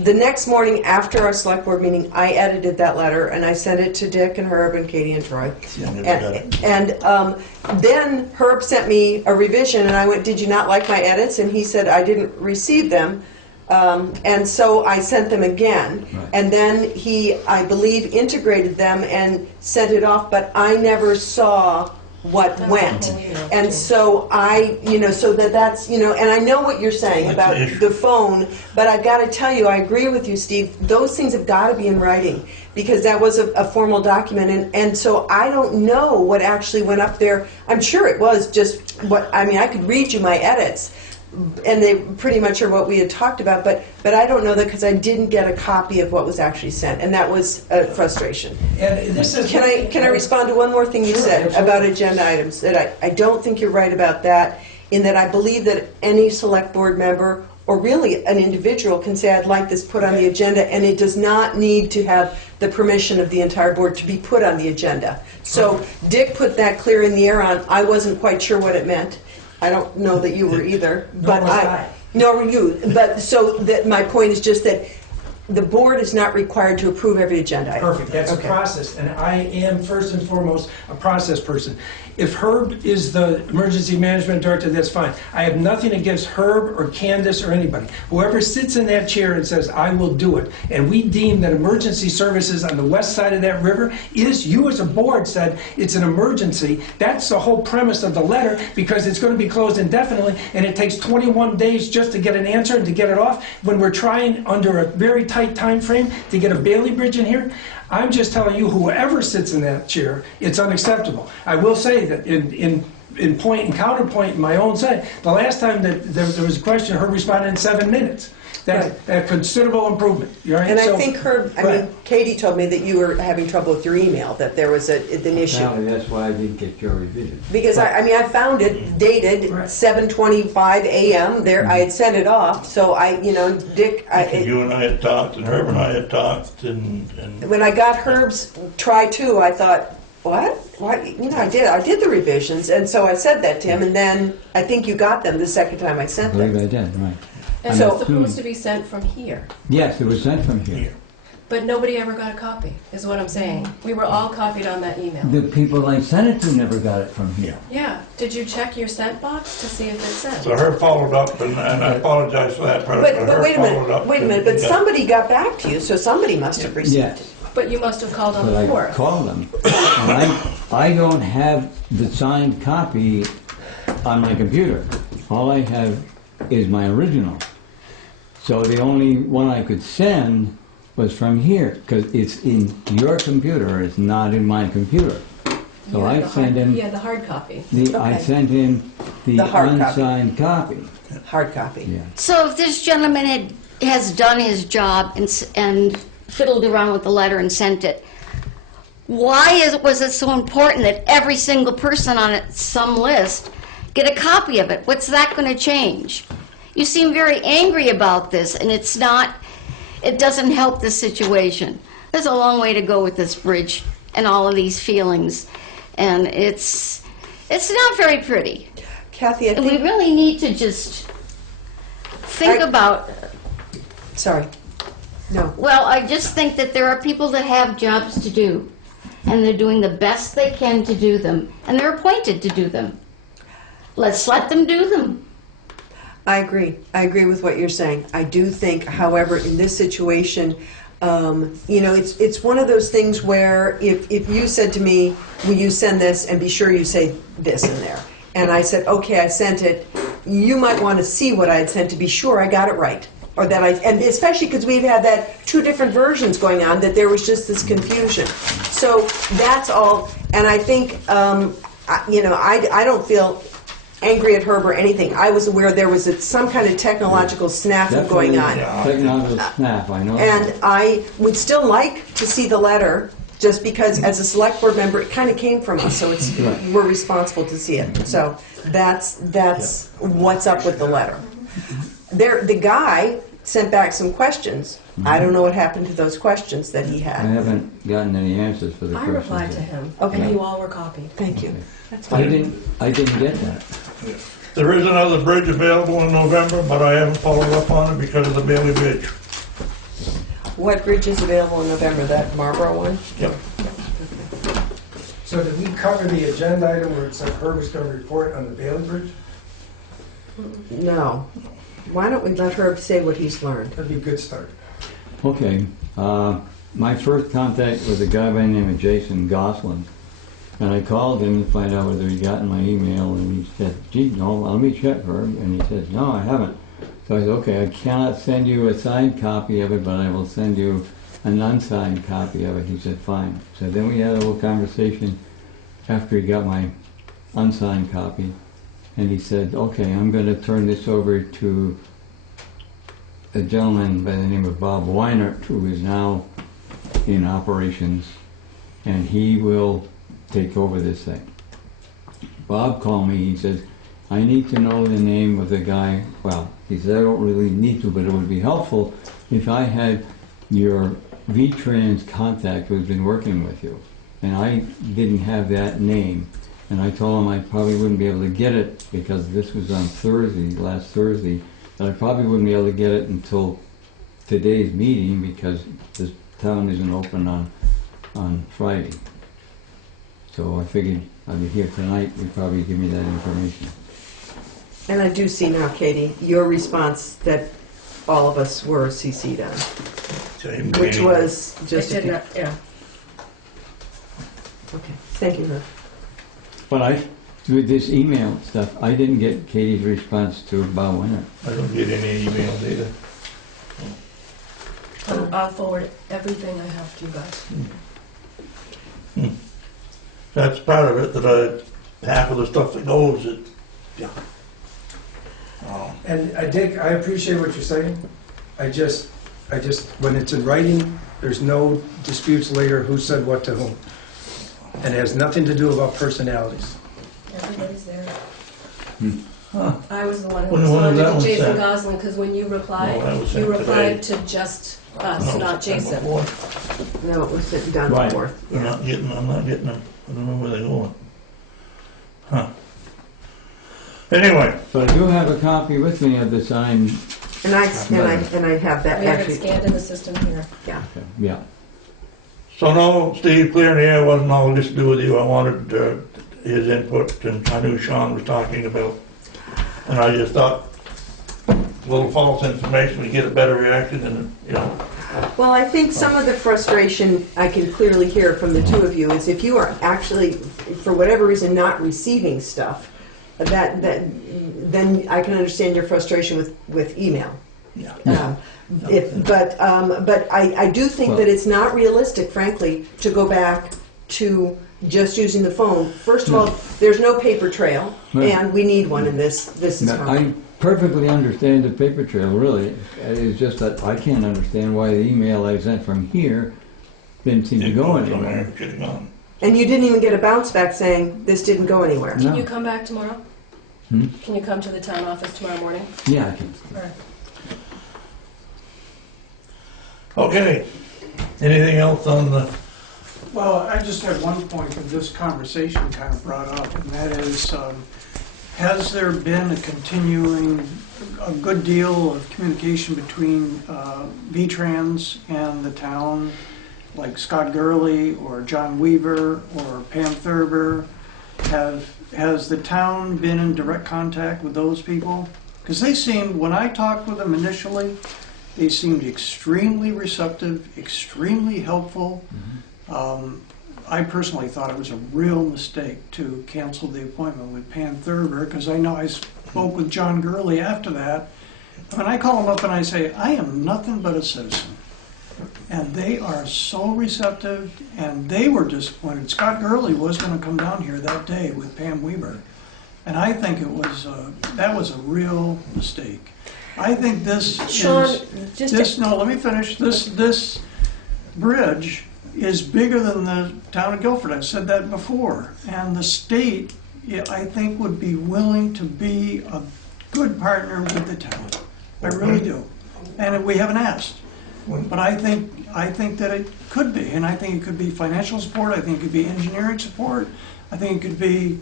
the next morning after our select board meeting, I edited that letter and I sent it to Dick and Herb and Katie and Troy. And then Herb sent me a revision, and I went, "Did you not like my edits?" And he said, "I didn't receive them." And so I sent them again, and then he, I believe, integrated them and sent it off, but I never saw what went. And so that's, and I know what you're saying about the phone, but I've got to tell you, I agree with you, Steve, those things have got to be in writing, because that was a formal document, and so I don't know what actually went up there. I'm sure it was just I could read you my edits, and they pretty much are what we had talked about, but I don't know that, because I didn't get a copy of what was actually sent, and that was a frustration. And this is Can I respond to one more thing you said about agenda items? That I don't think you're right about that, in that I believe that any select board member, or really an individual, can say, "I'd like this put on the agenda," and it does not need to have the permission of the entire board to be put on the agenda. So Dick put that clear in the air on. I wasn't quite sure what it meant. I don't know that you were either, but nor were you. But so that my point is just that the board is not required to approve every agenda item. Perfect. That's a process, and I am first and foremost a process person. If Herb is the emergency management director, that's fine. I have nothing against Herb or Candace or anybody. Whoever sits in that chair and says, "I will do it," and we deem that emergency services on the west side of that river you as a board said it's an emergency. That's the whole premise of the letter, because it's going to be closed indefinitely, and it takes 21 days just to get an answer and to get it off, when we're trying under a very tight time frame to get a Bailey Bridge in here. I'm just telling you, whoever sits in that chair, it's unacceptable. I will say that in point and counterpoint in my own side, the last time that there was a question, Herb responded in 7 minutes. That's a considerable improvement. Right? And I think Herb, Katie told me that you were having trouble with your email, that there was an issue. Apparently that's why I didn't get your revision. Because I found it dated 7:25 a.m. there. I had sent it off, so Dick. You and I had talked, and Herb and I had talked, and when I got Herb's try two, I thought, what? Why? I did the revisions, and so I said that to him, and then I think you got them the second time I sent them. I believe I did, right. And so it's supposed to be sent from here. Yes, it was sent from here. But nobody ever got a copy, is what I'm saying. We were all copied on that email. The people I sent it to never got it from here. Yeah. Did you check your sent box to see if it sent? so Herb followed up, and I apologize for that, but Herb wait a followed up. minute, but somebody got back to you, so somebody must have received it. But you must have called on But the I 4th. called them, and I don't have the signed copy on my computer. All I have is my original. So the only one I could send was from here, because it's in your computer, it's not in my computer. So I sent him... Yeah, the hard copy. I sent him the unsigned copy. Hard copy. Yeah. So if this gentleman has done his job and fiddled around with the letter and sent it, why was it so important that every single person on some list get a copy of it? What's that going to change? You seem very angry about this, and it doesn't help the situation. There's a long way to go with this bridge and all of these feelings, and it's not very pretty. Kathy, I think we really need to just think about Sorry. No. Well, I just think that there are people that have jobs to do, and they're doing the best they can to do them, and they're appointed to do them. Let's let them do them. I agree. I agree with what you're saying. I do think, however, in this situation, you know, it's one of those things where if you said to me, will you send this, and be sure you say this in there, and I said, okay, I sent it, you might want to see what I had sent to be sure I got it right. Or that and especially because we've had that 2 different versions going on, that there was just this confusion. So that's all, and I think, you know, I don't feel angry at Herb or anything. I was aware there was some kind of technological snafu going on. Technological snap, I know. And I would still like to see the letter, just because as a select board member, it kind of came from us, so it's, we're responsible to see it. So that's what's up with the letter. The guy sent back some questions. I don't know what happened to those questions that he had. I haven't gotten any answers for the I questions. replied to him, Okay. and you all were copied. Thank you. That's I fine. didn't get that. There is another bridge available in November, but I haven't followed up on it because of the Bailey Bridge. What bridge is available in November? That Marlboro one? Yep. So did we cover the agenda item where it said Herb was going to report on the Bailey Bridge? No. Why don't we let Herb say what he's learned? That'd be a good start. Okay. My first contact was a guy by the name of Jason Gosselin. And I called him to find out whether he gotten my email, and he said, gee, no, let me check, Herb. And he said, no, I haven't. So I said, okay, I cannot send you a signed copy of it, but I will send you an unsigned copy of it. He said, fine. So then we had a little conversation after he got my unsigned copy. And he said, okay, I'm going to turn this over to a gentleman by the name of Bob Weinert, who is now in operations, and he will take over this thing. Bob called me, he says, I need to know the name of the guy. Well, he said, I don't really need to, but it would be helpful if I had your VTrans contact who's been working with you. And I didn't have that name. And I told him I probably wouldn't be able to get it because this was on Thursday, last Thursday, that I probably wouldn't be able to get it until today's meeting because this town isn't open on Friday. So I figured I'd be here tonight, you'd probably give me that information. And I do see now, Katie, your response that all of us were CC'd on, which was just I did not, yeah. Okay, thank you, Herb. But with this email stuff, I didn't get Katie's response to Bob Winter. I don't get any emails either. I'll forward everything I have to you guys. That's part of it, that half of the stuff that goes, yeah. And Dick, I appreciate what you're saying. I just, when it's in writing, there's no disputes later who said what to whom. And it has nothing to do about personalities. Everybody's there. Huh. I was the one who When was that responded to one Jason sent? Gosling, because when you replied, No, that was you sent replied today. to just us, not Jason. No, it was sitting down Right. forth. I'm not getting them. I don't know where they're going. Huh. Anyway. So I do have a copy with me of the signed. And I have that We have it actually. scanned in the system here. Yeah. Okay, yeah. So no, Steve, clearing the air wasn't all this to do with you. I wanted his input, and I knew Sean was talking about. And I just thought, a little false information, we get a better reaction, and you know. Well, I think some of the frustration I can clearly hear from the two of you is if you are actually, for whatever reason, not receiving stuff, then I can understand your frustration with email. Yeah. But I do think that it's not realistic, frankly, to go back to just using the phone. First of all, there's no paper trail, and we need one in this. This is I perfectly understand the paper trail, really. It's just that I can't understand why the email I sent from here didn't seem to go anywhere. And you didn't even get a bounce back saying this didn't go anywhere. Can you come back tomorrow? Hmm? Can you come to the town office tomorrow morning? Yeah, I can. All right. Okay. Anything else on the? Well, I just had one point that this conversation kind of brought up, and that is has there been a good deal of communication between V-Trans and the town, like Scott Gurley or John Weaver or Pam Thurber? Has the town been in direct contact with those people? Because they seemed, when I talked with them initially, they seemed extremely receptive, extremely helpful. I personally thought it was a real mistake to cancel the appointment with Pam Thurber, because I know I spoke with John Gurley after that. When I call him up and I say, I am nothing but a citizen. And they are so receptive, and they were disappointed. Scott Gurley was going to come down here that day with Pam Weber. And I think that was a real mistake. I think this no, let me finish. This bridge is bigger than the town of Guilford. I've said that before. And the state, I think, would be willing to be a good partner with the town. I really do. And we haven't asked. But I think that it could be. And I think it could be financial support. I think it could be engineering support. I think it could be,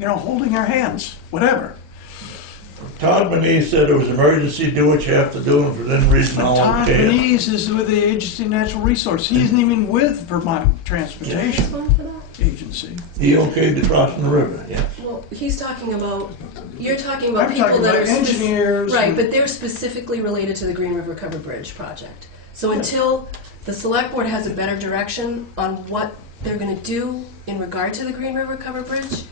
holding our hands, whatever. Todd Manise said it was emergency, do what you have to do, and for any reason no one Todd can. Manise is with the Agency of Natural Resources. He isn't even with Vermont Transportation Agency. He okayed the crossing the river, yeah. Well, you're talking about I'm people talking that about are engineers. right, and- but they're specifically related to the Green River Covered Bridge project. So until the select board has a better direction on what they're going to do in regard to the Green River Covered Bridge,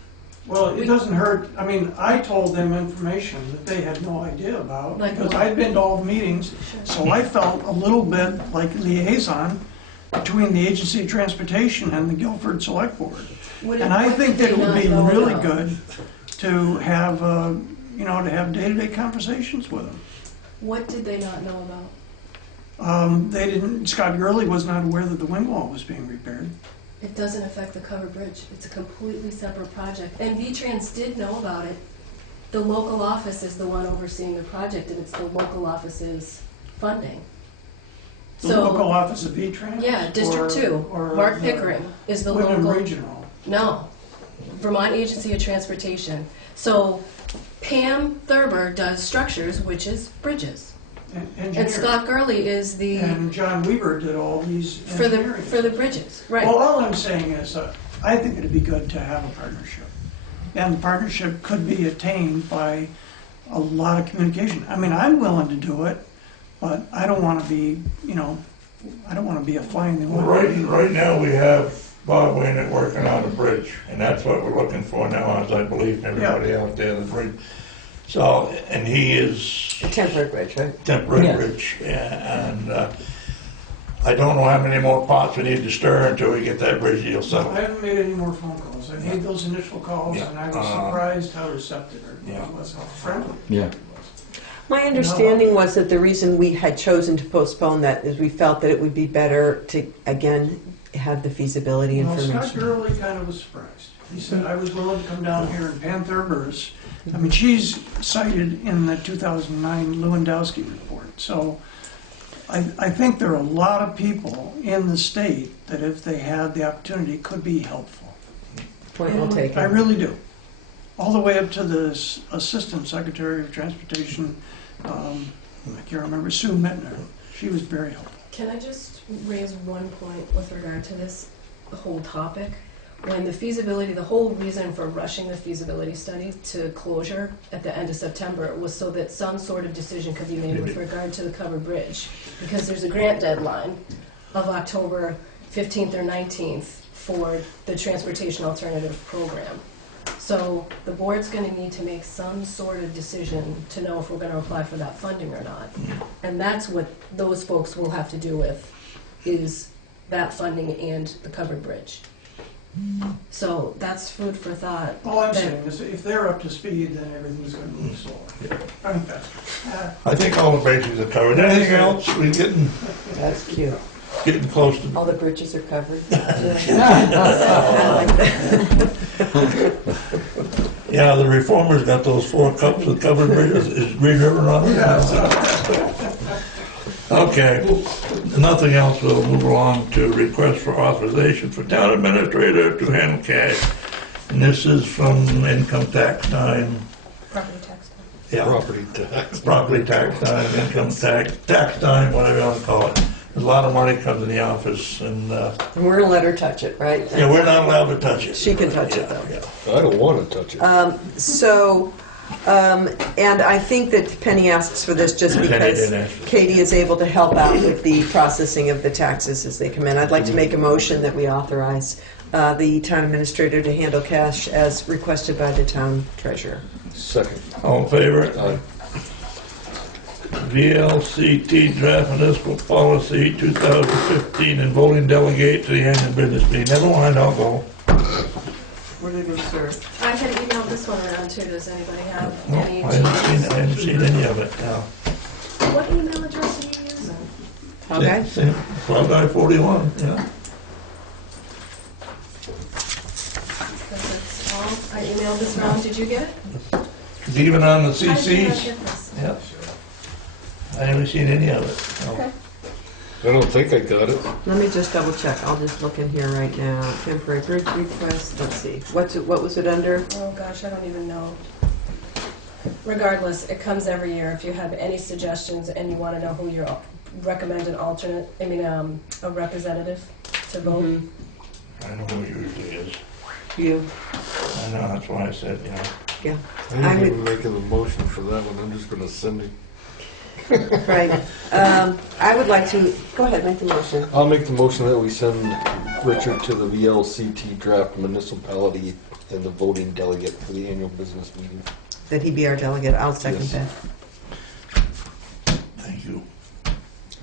Well, it doesn't hurt. I mean, I told them information that they had no idea about, Like because what? I'd been to all the meetings, so I felt a little bit like liaison between the Agency of Transportation and the Guilford Select Board. And I think that it would be really good to have, to have day-to-day conversations with them. what did they not know about? Scott Gurley was not aware that the wing wall was being repaired. It doesn't affect the covered bridge. It's a completely separate project. And V-Trans did know about it. The local office is the one overseeing the project, and it's the local office's funding. The local office of V-Trans? Yeah, District 2. Mark Pickering is the Wyndham local. Regional. No, Vermont Agency of Transportation. So Pam Thurber does structures, which is bridges. And Engineering. Scott Gurley is the, And John Weaver did all these for engineering. the bridges, right. Well, all I'm saying is, I think it'd be good to have a partnership. And the partnership could be attained by a lot of communication. I mean, I'm willing to do it, but I don't want to be, I don't want to be a fly in the Well, ointment. right now, we have Bob Wainwright working on a bridge, and that's what we're looking for now, as I believe everybody out there, the bridge. So, and he is... A temporary bridge, right? Temporary Yeah. bridge, and I don't know how many more pots we need to stir until we get that bridge deal I settled. haven't made any more phone calls. I made those initial calls, Yeah. and I was surprised how receptive Yeah. everybody was, how friendly. Yeah. My understanding was that the reason we had chosen to postpone that is we felt that it would be better to, again, have the feasibility Well, Scott information. Gurley kind of was surprised. He said, I was willing to come down here, and Pam Thurber's, I mean, she's cited in the 2009 Lewandowski report. So I think there are a lot of people in the state that if they had the opportunity could be helpful. Point well taken. I really do. All the way up to the Assistant Secretary of Transportation, I can't remember, Sue Mittner. She was very helpful. Can I just raise one point with regard to this whole topic? When the whole reason for rushing the feasibility study to closure at the end of September was so that some sort of decision could be made with regard to the covered bridge. Because there's a grant deadline of October 15th or 19th for the Transportation Alternative Program. So the board's going to need to make some sort of decision to know if we're going to apply for that funding or not. And that's what those folks will have to do with, is that funding and the covered bridge. So that's food for thought. All I'm that- saying is if they're up to speed, then everything's going to move slowly. I think that's, I think all the bases are covered. Anything else? We're getting That's cute. close to... All the bridges are covered. Yeah, the reformers got those 4 cups of covered bridges. Is Green River on it? Okay, nothing else. We'll move along to request for authorization for town administrator to handle cash. And this is from income tax time Property tax time. Yeah, Property tax. property tax time, income tax time, whatever you want to call it. There's a lot of money comes in the office, and And we're gonna let her touch it, right? yeah, we're not allowed to touch it. She can touch it, though. Yeah. I don't want to touch it. And I think that Penny asks for this just Penny because did ask. Katie is able to help out with the processing of the taxes as they come in. I'd like to make a motion that we authorize the town administrator to handle cash as requested by the town treasurer. Second. All in favor? Aye. VLCT draft municipal policy 2015 and voting delegate to the annual business meeting. Never mind, I'll go. Where did it go, sir? I had emailed this one around too. Does anybody have No, any? I haven't seen any of it now. What email address are you using? Okay. Same, 12/41, yeah. That's all. I emailed this around. Did you get it? It's even on the I did not CCs. get this. Yeah. I haven't seen any of it. No. Okay. I don't think I got it. Let me just double check. I'll just look in here right now. Temporary bridge request, let's see. What was it under? Oh gosh, I don't even know. Regardless, it comes every year. If you have any suggestions and you want to know who you recommend an alternate, a representative to vote. Mm-hmm. I know who it usually is. You, I know, that's why I said, you know. yeah. I ain't even making the motion for that one. I'm just going to send it. Right. I would like to, go ahead, make the motion. I'll make the motion that we send Richard to the VLCT draft municipality and the voting delegate for the annual business meeting. That he be our delegate. I'll second Yes. that. Thank you.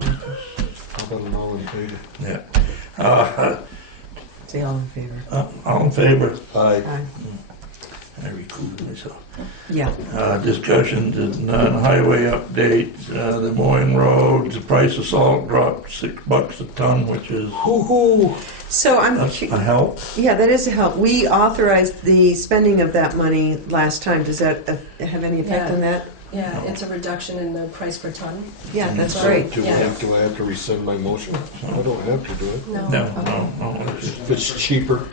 How about an all in favor? Yeah. Say all in favor. All in favor? Aye. Aye. I recused myself. Yeah. Discussions and non-highway updates. The Moyne Road, the price of salt dropped $6 a ton, which is So I'm, that's a help. yeah, that is a help. We authorized the spending of that money last time. Does that have any effect Yeah. on that? Yeah, it's a reduction in the price per ton. Yeah, that's So- great. Do Yeah. I have to rescind my motion? I don't have to do it. No. No. If it's cheaper.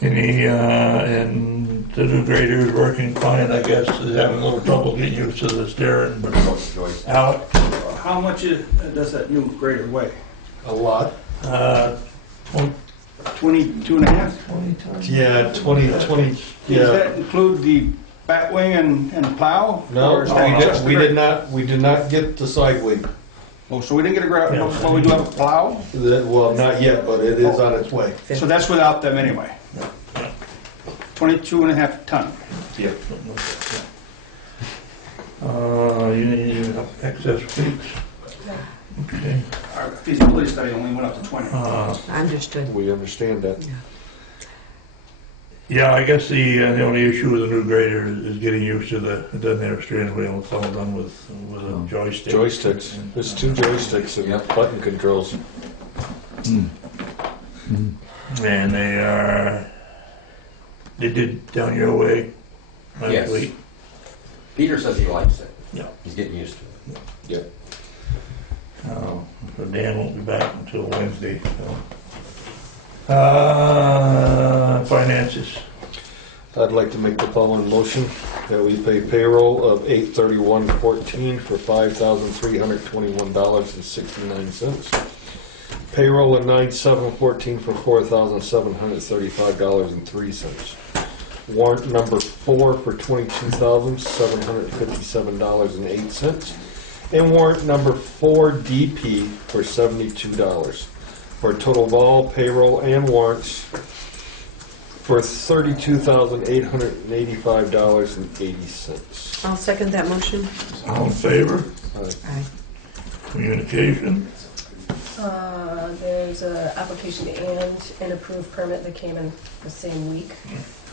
And the new grader is working fine, I guess, is having a little trouble getting used to the steering, but Alex, How much does that new grader weigh? A lot. 22 and a half? 20 tons. Yeah, 20. Does Yeah. that include the batwing and plow? No, Or is that just the we grader? did not get the side wing. Oh, so we didn't get a grader, Yeah. well, we do have a plow? Well, not yet, but it is on its way. So that's without them anyway? 22 and a half ton. Yeah. You need excess weeks. Okay. Our feasibility study only went up to 20. Understood. We understand that. Yeah, I guess the only issue with the new grader is getting used to it doesn't have a steering wheel, it's all done with a joystick. Joysticks. There's 2 joysticks and button controls. And they did down your way last Yes. week. Peter says he likes it. Yeah. He's getting used to it. Yeah. So Dan won't be back until Wednesday, so. Finances. I'd like to make the following motion that we pay payroll of $831.14 for $5,321.69. Payroll of $9/7/14 for $4,735.03. Warrant number 4 for $22,757.08. And warrant number 4DP for $72. For a total of all payroll and warrants for $32,885.80. I'll second that motion. All in favor? Aye. Communication. There's a application and an approved permit that came in the same week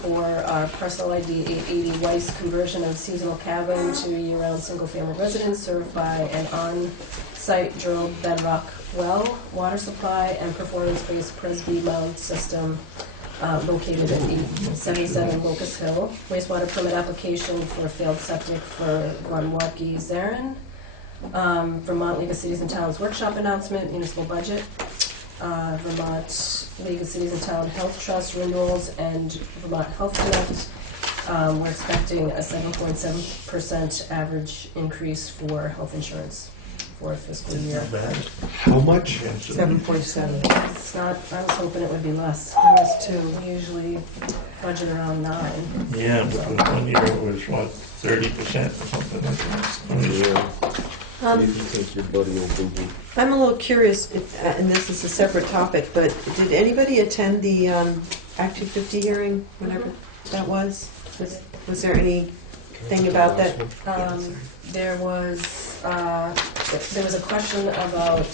for our parcel ID 880 Weiss conversion of seasonal cabin to year-round single-family residence served by an on-site drilled bedrock well, water supply, and performance-based Presby mound system located at 877 Locust Hill. Wastewater permit application for failed septic for Guanwalki Zarin. Vermont League of Cities and Towns workshop announcement, municipal budget, Vermont League of Cities and Town Health Trust renewals, and Vermont Health Connect we're expecting a 7.7% average increase for health insurance for fiscal year. Not bad. How much? 7.7. It's not, I was hoping it would be less. It was 2. We usually budget around 9. Yeah, but for 1 year it was, what, 30% or something like that? Um, You think your buddy will boo-boo? I'm a little curious, and this is a separate topic, but did anybody attend the Act 250 hearing, whenever that was? Was there anything about that? There was a question about,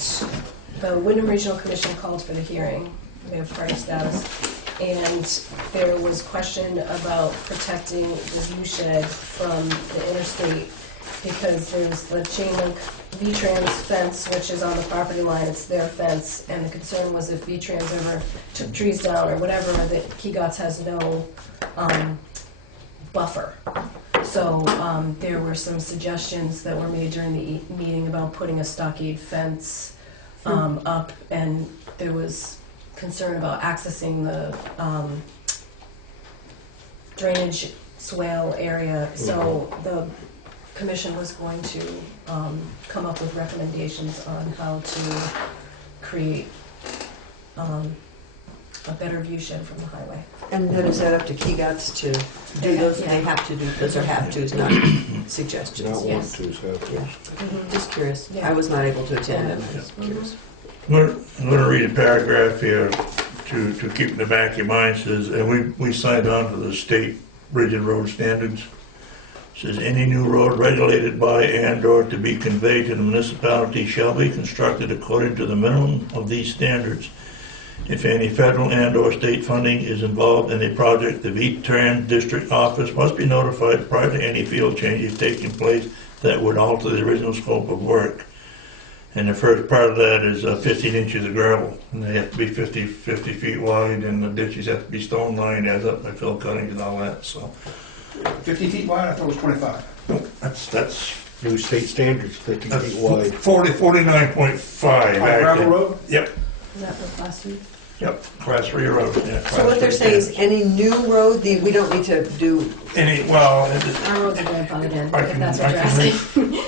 the Wyndham Regional Commission called for the hearing, we have party status, and there was question about protecting the view shed from the interstate, because there's the chain link V-Trans fence, which is on the property line, it's their fence, and the concern was if V-Trans ever took trees down or whatever, that Kegots has no buffer. So there were some suggestions that were made during the meeting about putting a stockade fence up, and there was concern about accessing the drainage swale area. So the commission was going to come up with recommendations on how to create a better view shed from the highway. And then is that up to Kegots to do those? Yeah. They have to do, those are have-tos, not suggestions. Not want Yes. to's, have to's. Yeah. Just curious. Yeah. I was not able to attend, and I was curious. I'm going to read a paragraph here to keep in the back of your mind. It says, and we signed on to the state rigid road standards. It says, any new road regulated by and/or to be conveyed to the municipality shall be constructed according to the minimum of these standards. If any federal and/or state funding is involved in a project, the V-Trans district office must be notified prior to any field changes taking place that would alter the original scope of work. And the first part of that is 15 inches of gravel, and they have to be 50 feet wide, and the ditches have to be stone lined, as up by fill cuttings and all that. So 50 feet wide, I thought it was 25. nope, that's New state standards, 50 feet wide. 49.5. On gravel road? Yep, Is that for class 2? yep, class 3 road. Yeah, So what they're saying is any new road, we don't need to do, Our roads are grandfathered in, I if can- that's I what you're can asking.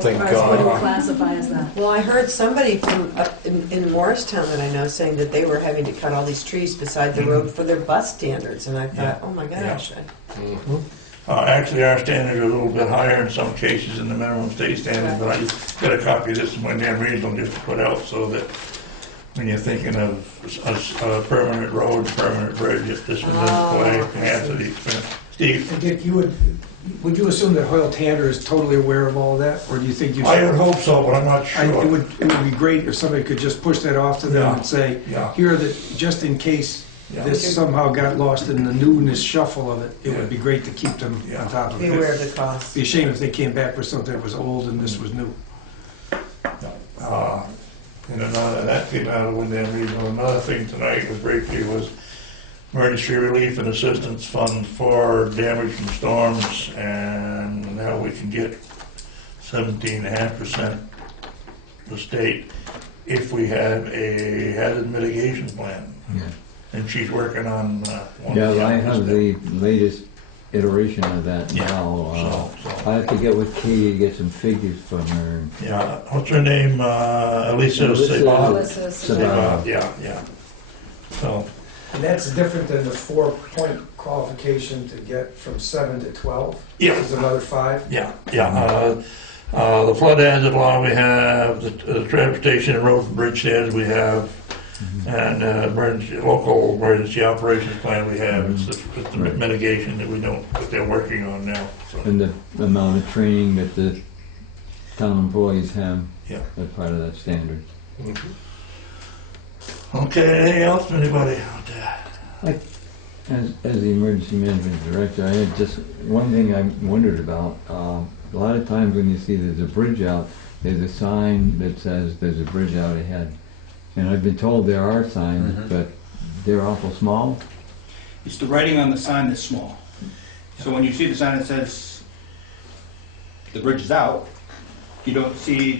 Thank What God. do you classify as that? well, I heard somebody from up in Morristown that I know saying that they were having to cut all these trees beside the road for their bus standards, and I thought, oh my gosh. Actually, our standards are a little bit higher in some cases than the minimum state standard, but I just got a copy of this in my damn regional just to put out so that when you're thinking of a permanent road, permanent bridge, if this was in play, you can answer the expense. Steve? And Dick, would you assume that Hoyle Tander is totally aware of all of that, or do you think you should? I would hope so, but I'm not It sure. would be great if somebody could just push that off to them Yeah. and say, Yeah. here, that just in case Yeah. this somehow got lost in the newness shuffle of it, it would be great to keep them on top of Be it. aware of the cost. Be a shame if they came back with something that was old and this was new. And that came out of Wyndham Regional. Another thing tonight was briefly was emergency relief and assistance fund for damage from storms, and now we can get 17.5% the state if we have a hazard mitigation plan. Yeah. And she's working on one. Yeah, of I have the others. latest iteration of that Yeah, now. so- I have to get with Katie to get some figures from her. Yeah, what's her name? Elisa Alyssa Sabah. Alyssa Sabah. Yeah. So, And that's different than the 4-point qualification to get from 7 to 12? Yeah. This is another 5? yeah. The flood hazard law we have, the transportation and road and bridge standards we have, and local emergency operations plan we have. It's the mitigation that they're working on now. So. And the amount of training that the town employees have Yeah. as part of that standard. Okay, anything else from anybody out there? As the emergency management director, I had just one thing I wondered about. A lot of times when you see there's a bridge out, there's a sign that says there's a bridge out ahead. And I've been told there are signs, but they're awful small. It's the writing on the sign that's small. So when you see the sign that says the bridge is out, you don't see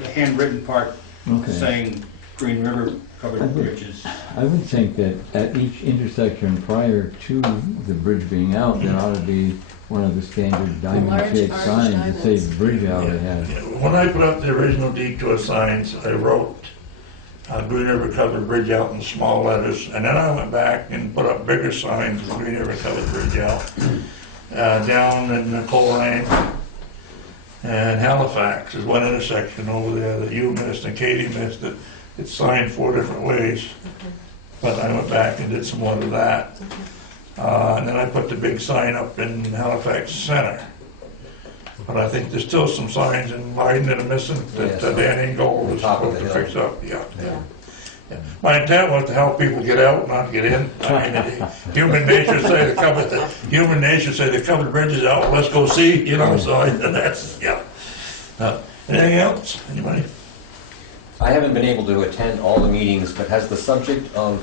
the handwritten part Okay. saying Green River covered bridges. I would think that at each intersection prior to the bridge being out, there ought to be one of the standard diamond-shaped Large signs that say diamonds. bridge out ahead. When I put up the original detour signs, I wrote Green River Covered Bridge out in small letters, and then I went back and put up bigger signs, Green River Covered Bridge out, down in Coleraine and Halifax. There's one intersection over there that you missed and Katie missed it. It's signed 4 different ways, but I went back and did some more of that. And then I put the big sign up in Halifax Center. But I think there's still some signs in Leiden that are missing that Dan Ingold was supposed to fix up. Yeah. My intent was to help people get out, not get in. I mean, human nature say the covered bridges out. Let's go see. You know, so that's anything else? Anybody? I haven't been able to attend all the meetings, but has the subject of,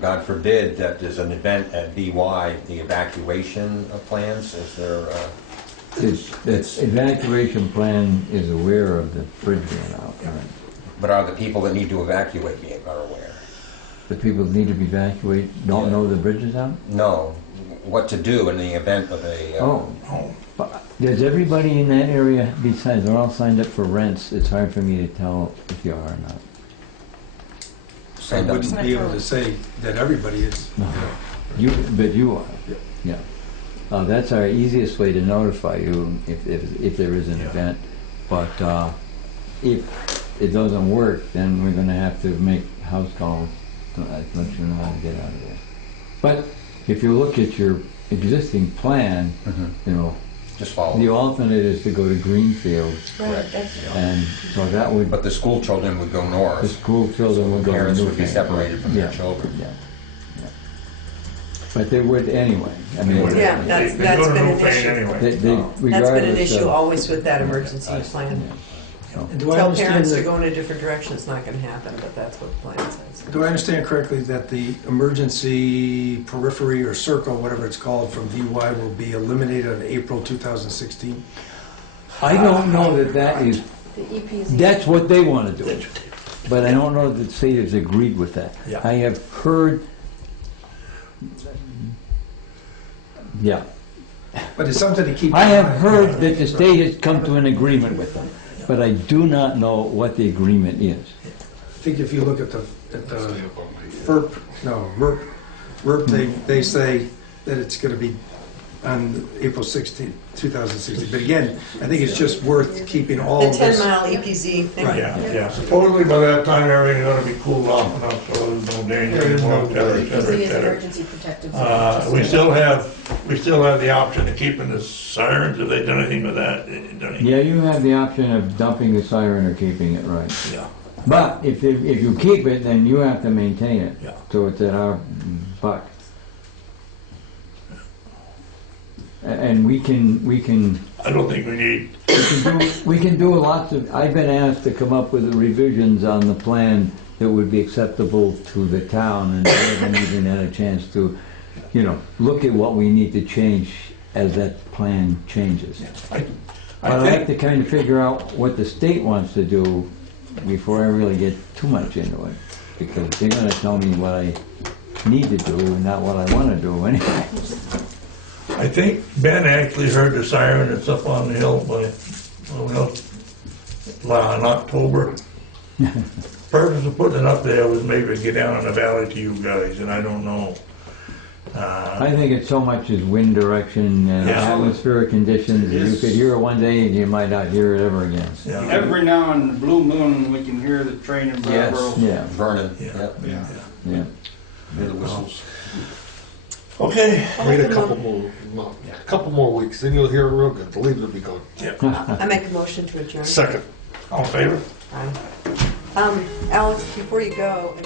God forbid, that there's an event at BY, the evacuation of plans, is there? Its evacuation plan is aware of the bridge being out. Right. But are the people that need to evacuate are aware? The people that need to be evacuated don't know the bridge is out? No. What to do in the event of a... But does everybody in that area, besides they're all signed up for rents, it's hard for me to tell if you are or not. I wouldn't be able to say that everybody is. No. But you are. Yeah. That's our easiest way to notify you if there is an event. But if it doesn't work, then we're going to have to make house calls to let you know how to get out of there. But if you look at your existing plan, just follow. The alternate is to go to Greenfield. Right. And so that would... But the school children would go north. The school children would go north. Parents would be separated from their children. Yeah. But they would anyway. I mean, that's been an issue. Anyway. That's been an issue always with that emergency plan. Tell parents to go in a different direction, it's not going to happen, but that's what the plan says. Do I understand correctly that the emergency periphery or circle, whatever it's called, from VY will be eliminated in April 2016? I don't know that is... The EPZ. That's what they want to do. But I don't know that the state has agreed with that. Yeah. I have heard... Yeah. But it's something to keep... I have heard that the state has come to an agreement with them, but I do not know what the agreement is. I think if you look at the MERP, they say that it's going to be on April 16, 2016. But again, I think it's just worth keeping all the this... 10-mile EPZ thing. Right. Yeah. Supposedly by that time everything's going to be cooled off enough, so there's no danger anymore, Emergency protective services. We still have the option of keeping the sirens. Have they done anything with that? Yeah, you have the option of dumping the siren or keeping it, right. Yeah. But if you keep it, then you have to maintain it. Yeah. So it's at our buck. And we can. I don't think we need. We can do lots of. I've been asked to come up with the revisions on the plan that would be acceptable to the town, and I haven't even had a chance to, look at what we need to change as that plan changes. But I like to kind of figure out what the state wants to do before I really get too much into it, because they're going to tell me what I need to do and not what I want to do anyway. I think Ben actually heard the siren that's up on the hill in October. Purpose of putting it up there was maybe to get down in the valley to you guys, and I don't know. I think it's so much as wind direction and atmospheric conditions. You could hear it one day and you might not hear it ever again. Yeah. Every now and then, the blue moon, we can hear the train in Brattleboro. Yeah. Vernon. Yeah. Hear the whistles. Okay. Wait a couple more weeks, then you'll hear it real good. The leaves will be gone. I make a motion to adjourn. Second. All in favor? Alex, before you go...